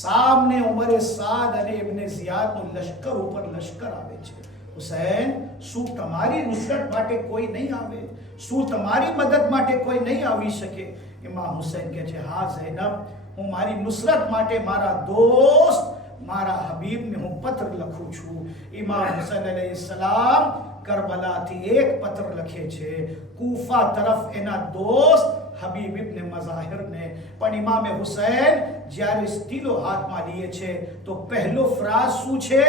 સામને ઉમરે સાદ અને ઇબ્ને ઝિયાદનું લશ્કર ઉપર લશ્કર આવે છે. હુસૈન, શું તમારી નુસરત માટે કોઈ નહીં આવે? શું તમારી મદદ માટે કોઈ નહીં આવી શકે? ઇમામ હુસૈન કહે છે, હા ઝૈનબ, હું મારી નુસરત માટે મારા દોસ્ત મારા હબીબને હું પત્ર લખું છું. ઇમામ હુસૈન અલૈહિસ્સલામ કરબલાથી એક પત્ર લખે છે કૂફા તરફ એના દોસ્ત હબીબ ઇબ્ન મઝાહિરને. પણ ઇમામ હુસૈન જ્યારે સ્ટીલો હાથમાં લે છે તો પહેલો ફ્રાઝ શું છે?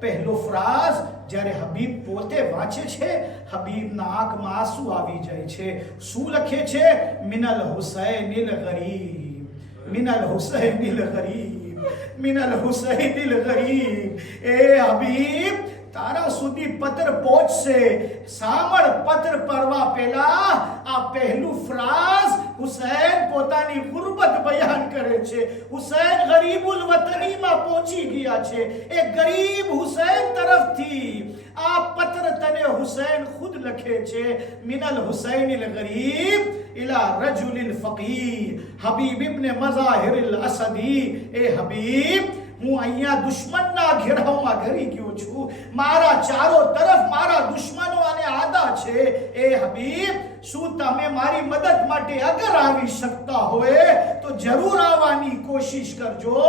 પહેલો ફ્રાઝ જ્યારે હબીબ પોતે વાંચે છે, હબીબના આંખમાં આંસુ આવી જાય છે. શું લખે છે? મિનલ હુસૈનિલ ગરીબ, મિનલ હુસૈનિલ ગરીબ, મિનલ હુસૈનિલ ગરીબ. એ હબીબ, તારા સુધી પત્ર પહોંચશે. સાંભળ, પત્ર પડવા પહેલા આ પહેલું ફ્રાઝ હુસૈન પોતાની ગુરબત બયાન કરે છે. હુસૈન ગરીબુલ વતનીમાં પહોંચી ગયા છે. એ ગરીબ હુસૈન તરફથી આ પત્ર તને હુસૈન ખુદ લખે છે. મિનલ હુસૈનિલ ગરીબ ઇલા રજુલિલ ફકીર હબીબ ઇબ્ન મઝાહિરિલ અસદી. એ હબીબ, હું અહીંયા દુશ્મનના ઘેરાવમાં ઘરી ગયો છું. મારા ચારો તરફ મારા દુશ્મનો અને આદા છે. એ હબીબ, શું તમે મારી મદદ માટે અગર આવી શકતા હોય તો જરૂર આવવાની કોશિશ કરજો.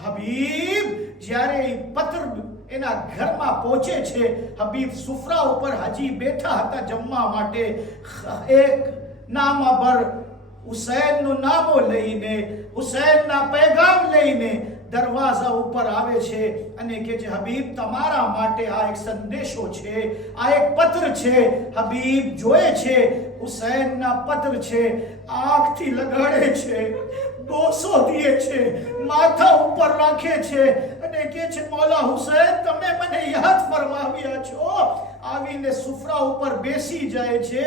હબીબ જ્યારે પત્ર એના ઘરમાં પહોંચે છે, હબીબ સુફરા ઉપર હજી બેઠા હતા જમવા માટે. એક નામાબર હુસૈનનું નામો લઈને, હુસૈનના પૈગામ લઈને દરવાજા ઉપર આવે છે અને કહે છે, હબીબ, તમારા માટે આ એક સંદેશો છે, આ એક પત્ર છે. હબીબ જોએ છે, હુસૈનના પત્ર છે. આંખથી લગાડે છે, બોસો દે છે, માથા ઉપર રાખે છે અને કહે છે, મૌલા હુસૈન, તમે મને યાદ ફરમાવ્યા છો. આવીને સુફરા ઉપર બેસી જાય છે.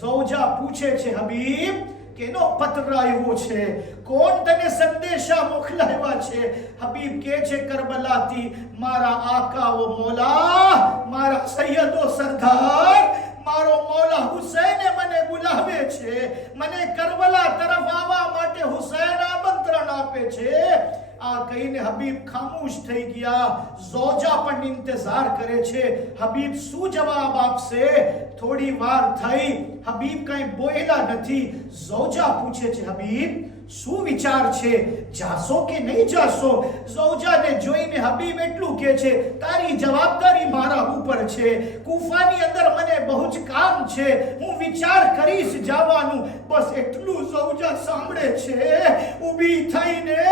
ઝૌજા પૂછે છે, હબીબ, કેનો પત્ર આવ્યો છે? કોણ તને સંદેશા મોકલાવ્યા છે? હબીબ કહે છે, કરબલાથી મારા આકા ઓ મૌલા, મારા સૈયદો સરદાર, મારો મૌલા હુસૈને મને બોલાવે છે. મને કરબલા તરફ આવવા માટે હુસૈન આમંત્રણ આપે છે. આ કહીને હબીબ ખામોશ થઈ ગયા. ઝૌજા પણ ઇંતજાર કરે છે, હબીબ શું જવાબ આપશે. થોડી વાર થઈ, હબીબ કઈ બોલ્યા નથી. ઝૌજા પૂછે છે, હબીબ, શું વિચાર છે? જાશો કે નહીં જાશો? ઝૌજાને જોઈને હબીબ એટલું કહે છે, તારી જવાબદારી મારા ઉપર છે. કૂફાની અંદર મને બહુ જ કામ છે, હું વિચાર કરીશ જવાનું. બસ એટલું ઝૌજા સાંભળે છે. ઊભી થઈને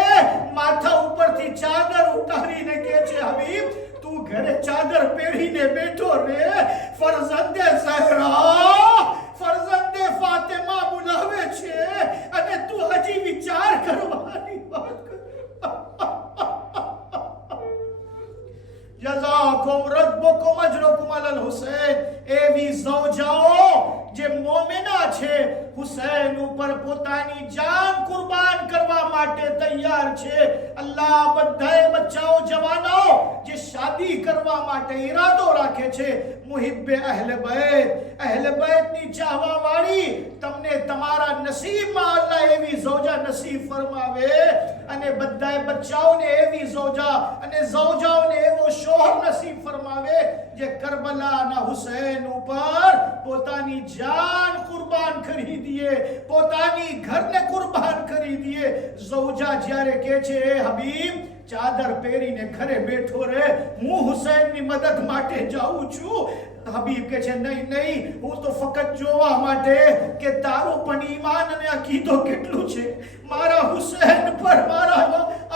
માથા ઉપરથી ચાદર ઉતારીને કહે છે, હબીબ, તું ઘરે ચાદર પહેરીને બેઠો રે. ફરઝંદે ઝહરા, ફરઝંદે ફાતિમા બોલાવે છે અને અને તું હજી વિચાર કરવાની વાત કર. જઝાકુમ રબ્બુકુમ અજરકુમ અલલ હુસૈન. એવી ઝૌજાઓ જે મોમિના છે, હુસૈન ઉપર પોતાની જાન કુરબાન કરવા માટે તૈયાર છે. અલ્લાહ બધાય બચ્ચાઓ જવાનો જે શાદી કરવા માટે ઈરાદો રાખે છે, મુહિબ્બે અહલે બેતની ચાહવા વાળી, તમને તમારા નસીબમાં અલ્લાહ એવી ઝૌજા નસીબ ફરમાવે. અને બધાય બચ્ચાઓને એવી ઝૌજા અને ઝૌજાઓને એવો શોહર નસીબ ફરમાવે જે કરબલાના હુસૈન ઉપર પોતાની જાન કુરબાન કરી દીએ, પોતાની ઘરને કુરબાન કરી દીએ. ઝૌજા જ્યારે કહે છે, એ હબીબ ચાદર પહેરીને ઘરે બેઠો રહે, હું હુસૈનની મદદ માટે જાઉં છું. હબીબ કહે છે, નહીં નહીં, હું તો ફક્ત જોવા માટે કે તારું પણ ઈમાન અને અકીદો કેટલું છે મારા હુસૈન પર, મારા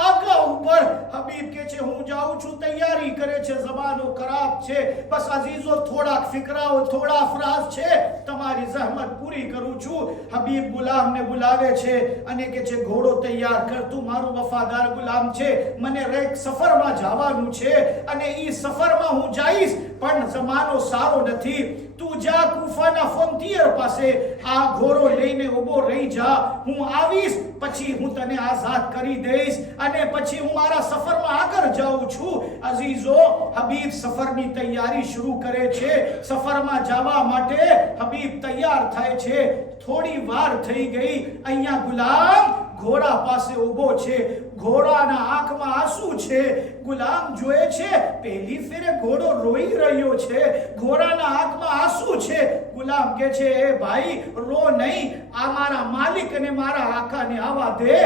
આકા ઉપર. હબીબ કહે છે, હું જાઉં છું. તૈયારી કરે છે, જબાનો ખરાબ છે. બસ અઝીઝો થોડાક ફિકરાઓ, થોડા અફરાઝ છે, તમારી જહેમત પૂરી કરું છું. હબીબ ગુલામને બોલાવે છે અને કહે છે, ઘોડો તૈયાર કર, તું મારો વફાદાર ગુલામ છે, મને એક સફરમાં જવાનું છે અને ઈ સફરમાં હું જઈશ, પણ જમાનો સારો નથી. તું જા કૂફાના ફોન્ટિયર પાસે, આ ઘોડો લઈને ઊભો રહી જા, હું આવીશ, પછી હું તને આઝાદ કરી દઈશ અને પછી હું મારા સફરમાં આગળ જાઉં છું. અઝીઝો, હબીબ સફરની તૈયારી શરૂ કરે છે. સફરમાં જવા માટે હબીબ તૈયાર થાય છે. થોડી વાર થઈ ગઈ, અહીંયા ગુલામ ઘોડા પાસે ઊભો છે. ઘોડાના આંખમાં આંસુ છે. ગુલામ જોએ છે, પહેલી ફેરે ઘોડો રોઈ રહ્યો છે, ઘોડાના આંખમાં આંસુ છે. ગુલામ કહે છે, એ ભાઈ રો નહીં, આ મારા માલિક અને મારા આકાને આવવા દે,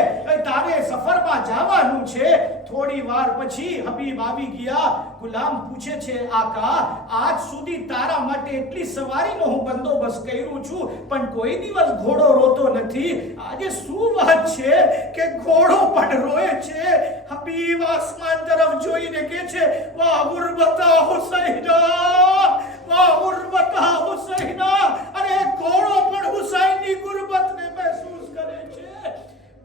તારે સફરમાં જવાનું છે. થોડી વાર પછી હબીબ આવી ગયા. ગુલામ પૂછે છે, આકા આજ સુધી તારા માટે એટલી સવારીનો હું બંદોબસ્ત કર્યું છું, પણ કોઈ દિવસ ઘોડો રોતો નથી, આજે શું વાત છે કે ઘોડો પણ રોય છે? હબીબ આસમાન તરફ જોઈને કહે છે, વાહ ગુરબતા હુસૈના, વાહ ગુરબતા હુસૈના. અને ઘોડો પણ હુસૈનની ગુરબતને મહેસૂસ કરે છે.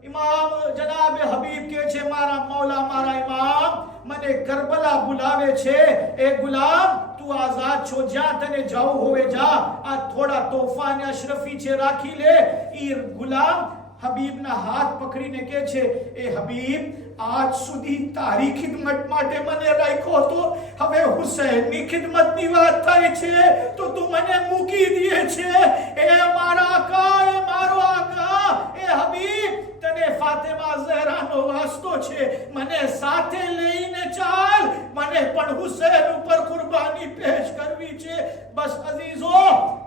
ઇમામ જનાબે હબીબ કહે છે, મારા મૌલા, મારા ઇમામ મને કરબલા બોલાવે છે. એ ગુલામ, તું આઝાદ છો, જ્યાં તને જાવું હોવે જા, આ થોડા તોહફા અને અશરફી છે, રાખી લે. ઈ ગુલામ હબીબના હાથ પકડીને કહે છે, એ હબીબ આજ સુધી તારી ખિદમત માટે મને રાખ્યો હતો, હવે હુસૈનની ખિદમતની વાત થાય છે તો તું મને મૂકી દે છે. એ મારા આકા, એ મારો આકા, એ હબીબ તને ફાતિમા ઝહરાનો વાસ્તો છે, મને સાથે લઈને ચાલ, મને પણ હુસૈન ઉપર કુરબાની પેશ કરવી છે. બસ અઝીઝો,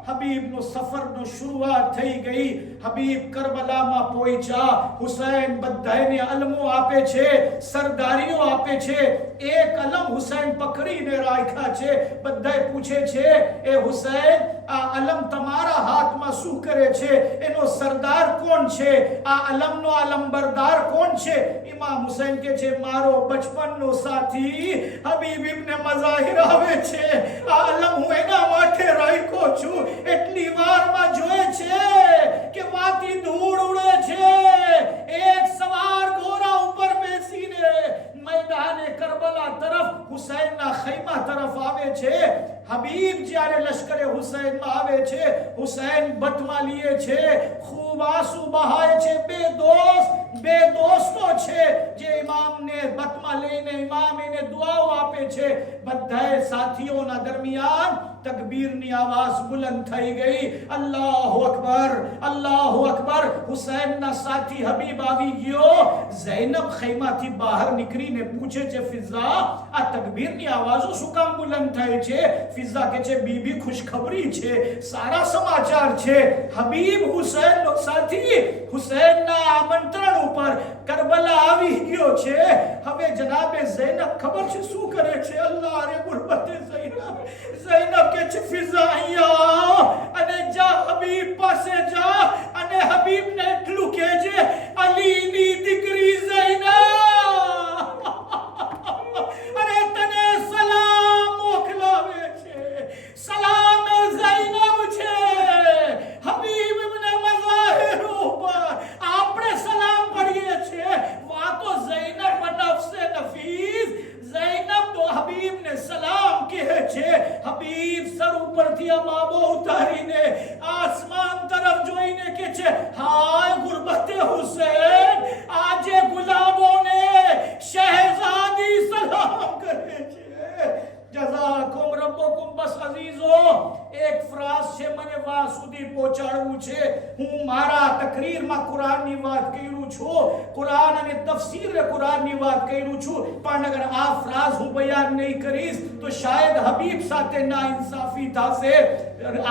હબીબનો સફરનો શરૂઆત થઈ ગઈ. હબીબ કરબલામાં પહોંચ્યા. હુસૈન બધાને અલમો આપે છે, સરદારીઓ આપે છે. એક અલમ હુસૈન પકડીને રાખ્યા છે. બધાય પૂછે છે, એ હુસૈન આ અલમ તમારા હાથમાં શું કરે છે? એનો સરદાર કોણ છે? આ અલમનો અલમબરદાર કોણ છે? ઇમામ હુસૈન કહે છે, મારો બચપનનો સાથી હબીબ ઇબ્ને મઝાહિર આવે છે. આ અલમ હું એના માટે રાખ્યો છું. એટલી વારમાં જોયે છે કે માટી ધૂળ ઉડે છે. એક સવાર ઘોડા ઉપર બેસીને मैदान करबला तरफ हुसैन ना खैमा तरफ आवे छे। हबीब જ્યારે લશ્કરે હુસૈન માં આવે છે, હુસૈન બતમાં લીએ છે, ખૂબ આંસુ બહાય છે. બે દોસ્તો છે જે ઇમામને બતમાં લઈને ઇમામ એને દુઆઓ આપે છે. બધાએ સાથીઓના દરમિયાન તકબીરની આવાજ બુલંદ થઈ ગઈ, અલ્લાહુ અકબર, અલ્લાહુ અકબર. હુસૈનના સાથી હબીબ આવી ગયો. ઝૈનબ ખૈમાથી બહાર નીકળીને પૂછે છે, ફિઝા આ તકબીરની આવાજો શું કામ બુલંદ થાય છે? ફિઝા કહે છે, બીબી ખુશખબરી છે, સારા સમાચાર છે. હબીબ હુસૈનનો સાથી હુસૈનના આમંત્રણ ઉપર કરબલા આવી ગયો છે. હવે જનાબે ઝૈનબ ખબર છે શું કરે છે? અલ્લાહ રે ગુરબતે ઝૈનબ કે છે, ફિઝા અહીંયા અને જા હબીબ પાસે જા અને હબીબને એટલું કહેજે, અલીની દીકરી ઝૈનબ અરે તને સલામ મોકલાવે છે. સલામ ઝૈનબ છે હબીબ ઇબ્ને મઝાહિર ઉપર. આપણે ઉપરથી આ બાબો ઉતારીને આસમાન તરફ જોઈને કે છે, હાય ગુરબતે હુસૈન, આજે ગુલાબોને શહેજાદી સલામ કરે છે. જઝાકુમ રબ્બુકુમ. બસ અઝીઝો, એક ફ્રાઝ છે, મને વા સુધી પહોંચાડવું છે. હું મારા તકરીરમાં કુરાનની વાત કર્યું છું, કુરાન અને તફસીર કુરાનની વાત કર્યું છું, પણ અગર આ ફ્રાઝ હું બયાન નહીં કરીશ તો શાયદ હબીબ સાથે ના ઇન્સાફી થશે.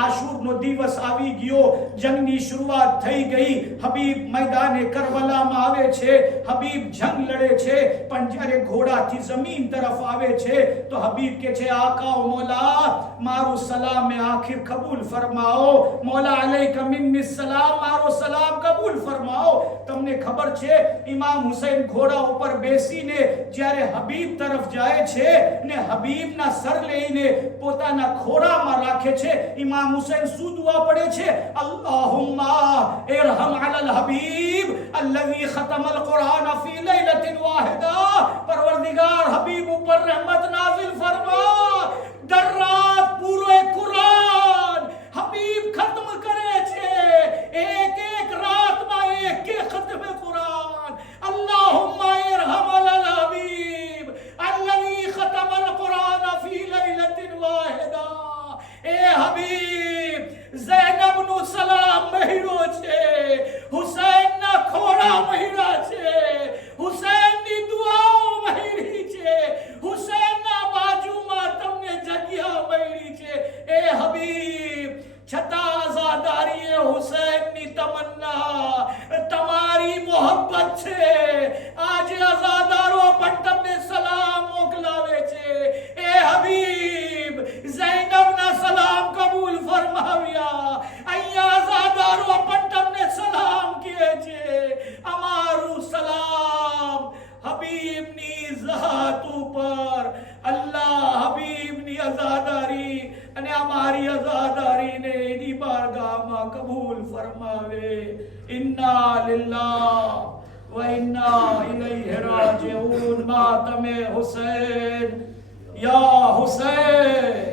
આશુરનો દિવસ આવી ગયો, જંગની શરૂઆત થઈ ગઈ. હબીબ મેદાને કરબલામાં આવે છે, હબીબ જંગ લડે છે, પણ જ્યારે ઘોડાથી જમીન તરફ આવે છે તો હબીબ કે છે, આકા ઓ મૌલા, મારો સલામ મે આખિર કબૂલ ફરમાઓ. મૌલા અલૈકા મિન્ની સલામ, મારો સલામ કબૂલ ફરમાઓ. તમને ખબર છે, ઇમામ હુસૈન ઘોડા ઉપર બેસીને જ્યારે હબીબ તરફ જાય છે ને હબીબના સર લઈને પોતાના ખોળામાં રાખે છે, ઇમામ હુસૈન શું દુઆ પડે છે? અલ્લાહુમ્મા ઇરહમ અલલ હબીબ અલ્લઝી ખતમલ કુરાન ફી લૈલતિન વાહિદા. પરવરદિગાર, હબીબ ઉપર રહેમત નાઝિલ ફરમા. દર રાત પૂરો કુરાન હબીબ ખત્મ કરે છે, એક એક રાતમાં એક એક ખત્મ કુરાન. અલ્લાહુમ્મા ઇરહમ અલલ હબીબ અલ્લઝી ખતમલ કુરાન ફી લૈલતિન વાહિદા. એ હબીબ, ઝૈનબનું સલામ મહિરો છે, હુસૈનના ખોળા મહિરા છે, હુસૈનની દુઆઓ મહિરી છે, હુસૈનના બાજુમાં તમને જગ્યા મળી છે. એ હબીબ, છતાં આઝાદારી હુસૈનની તમન્ના, તમારી મોહબ્બત છે. આજે આઝાદારો પણ તમને સલામ મોકલાવે છે. એ હબીબ, ઝૈનબના સલામ કબૂલ ફરમાવ્યા, અહીંયા આઝાદારો પણ તમને સલામ કહે છે. અમારું સલામ હબીબની ઝાત ઉપર. અલ્લાહ હબીબની આઝાદારી અને અમારી આઝાદારીને એની બારગાહમાં કબૂલ ફરમાવે. ઇન્ના લિલ્લાહ વ ઇન્ના ઇલૈહિ રાજિઉન. માતમે હુસૈન. યા હુસૈન,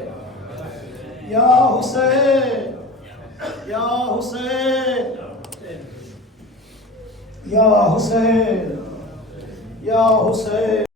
યા હુસૈન, યા હુસૈન, યા હુસૈન, યા હુસૈન.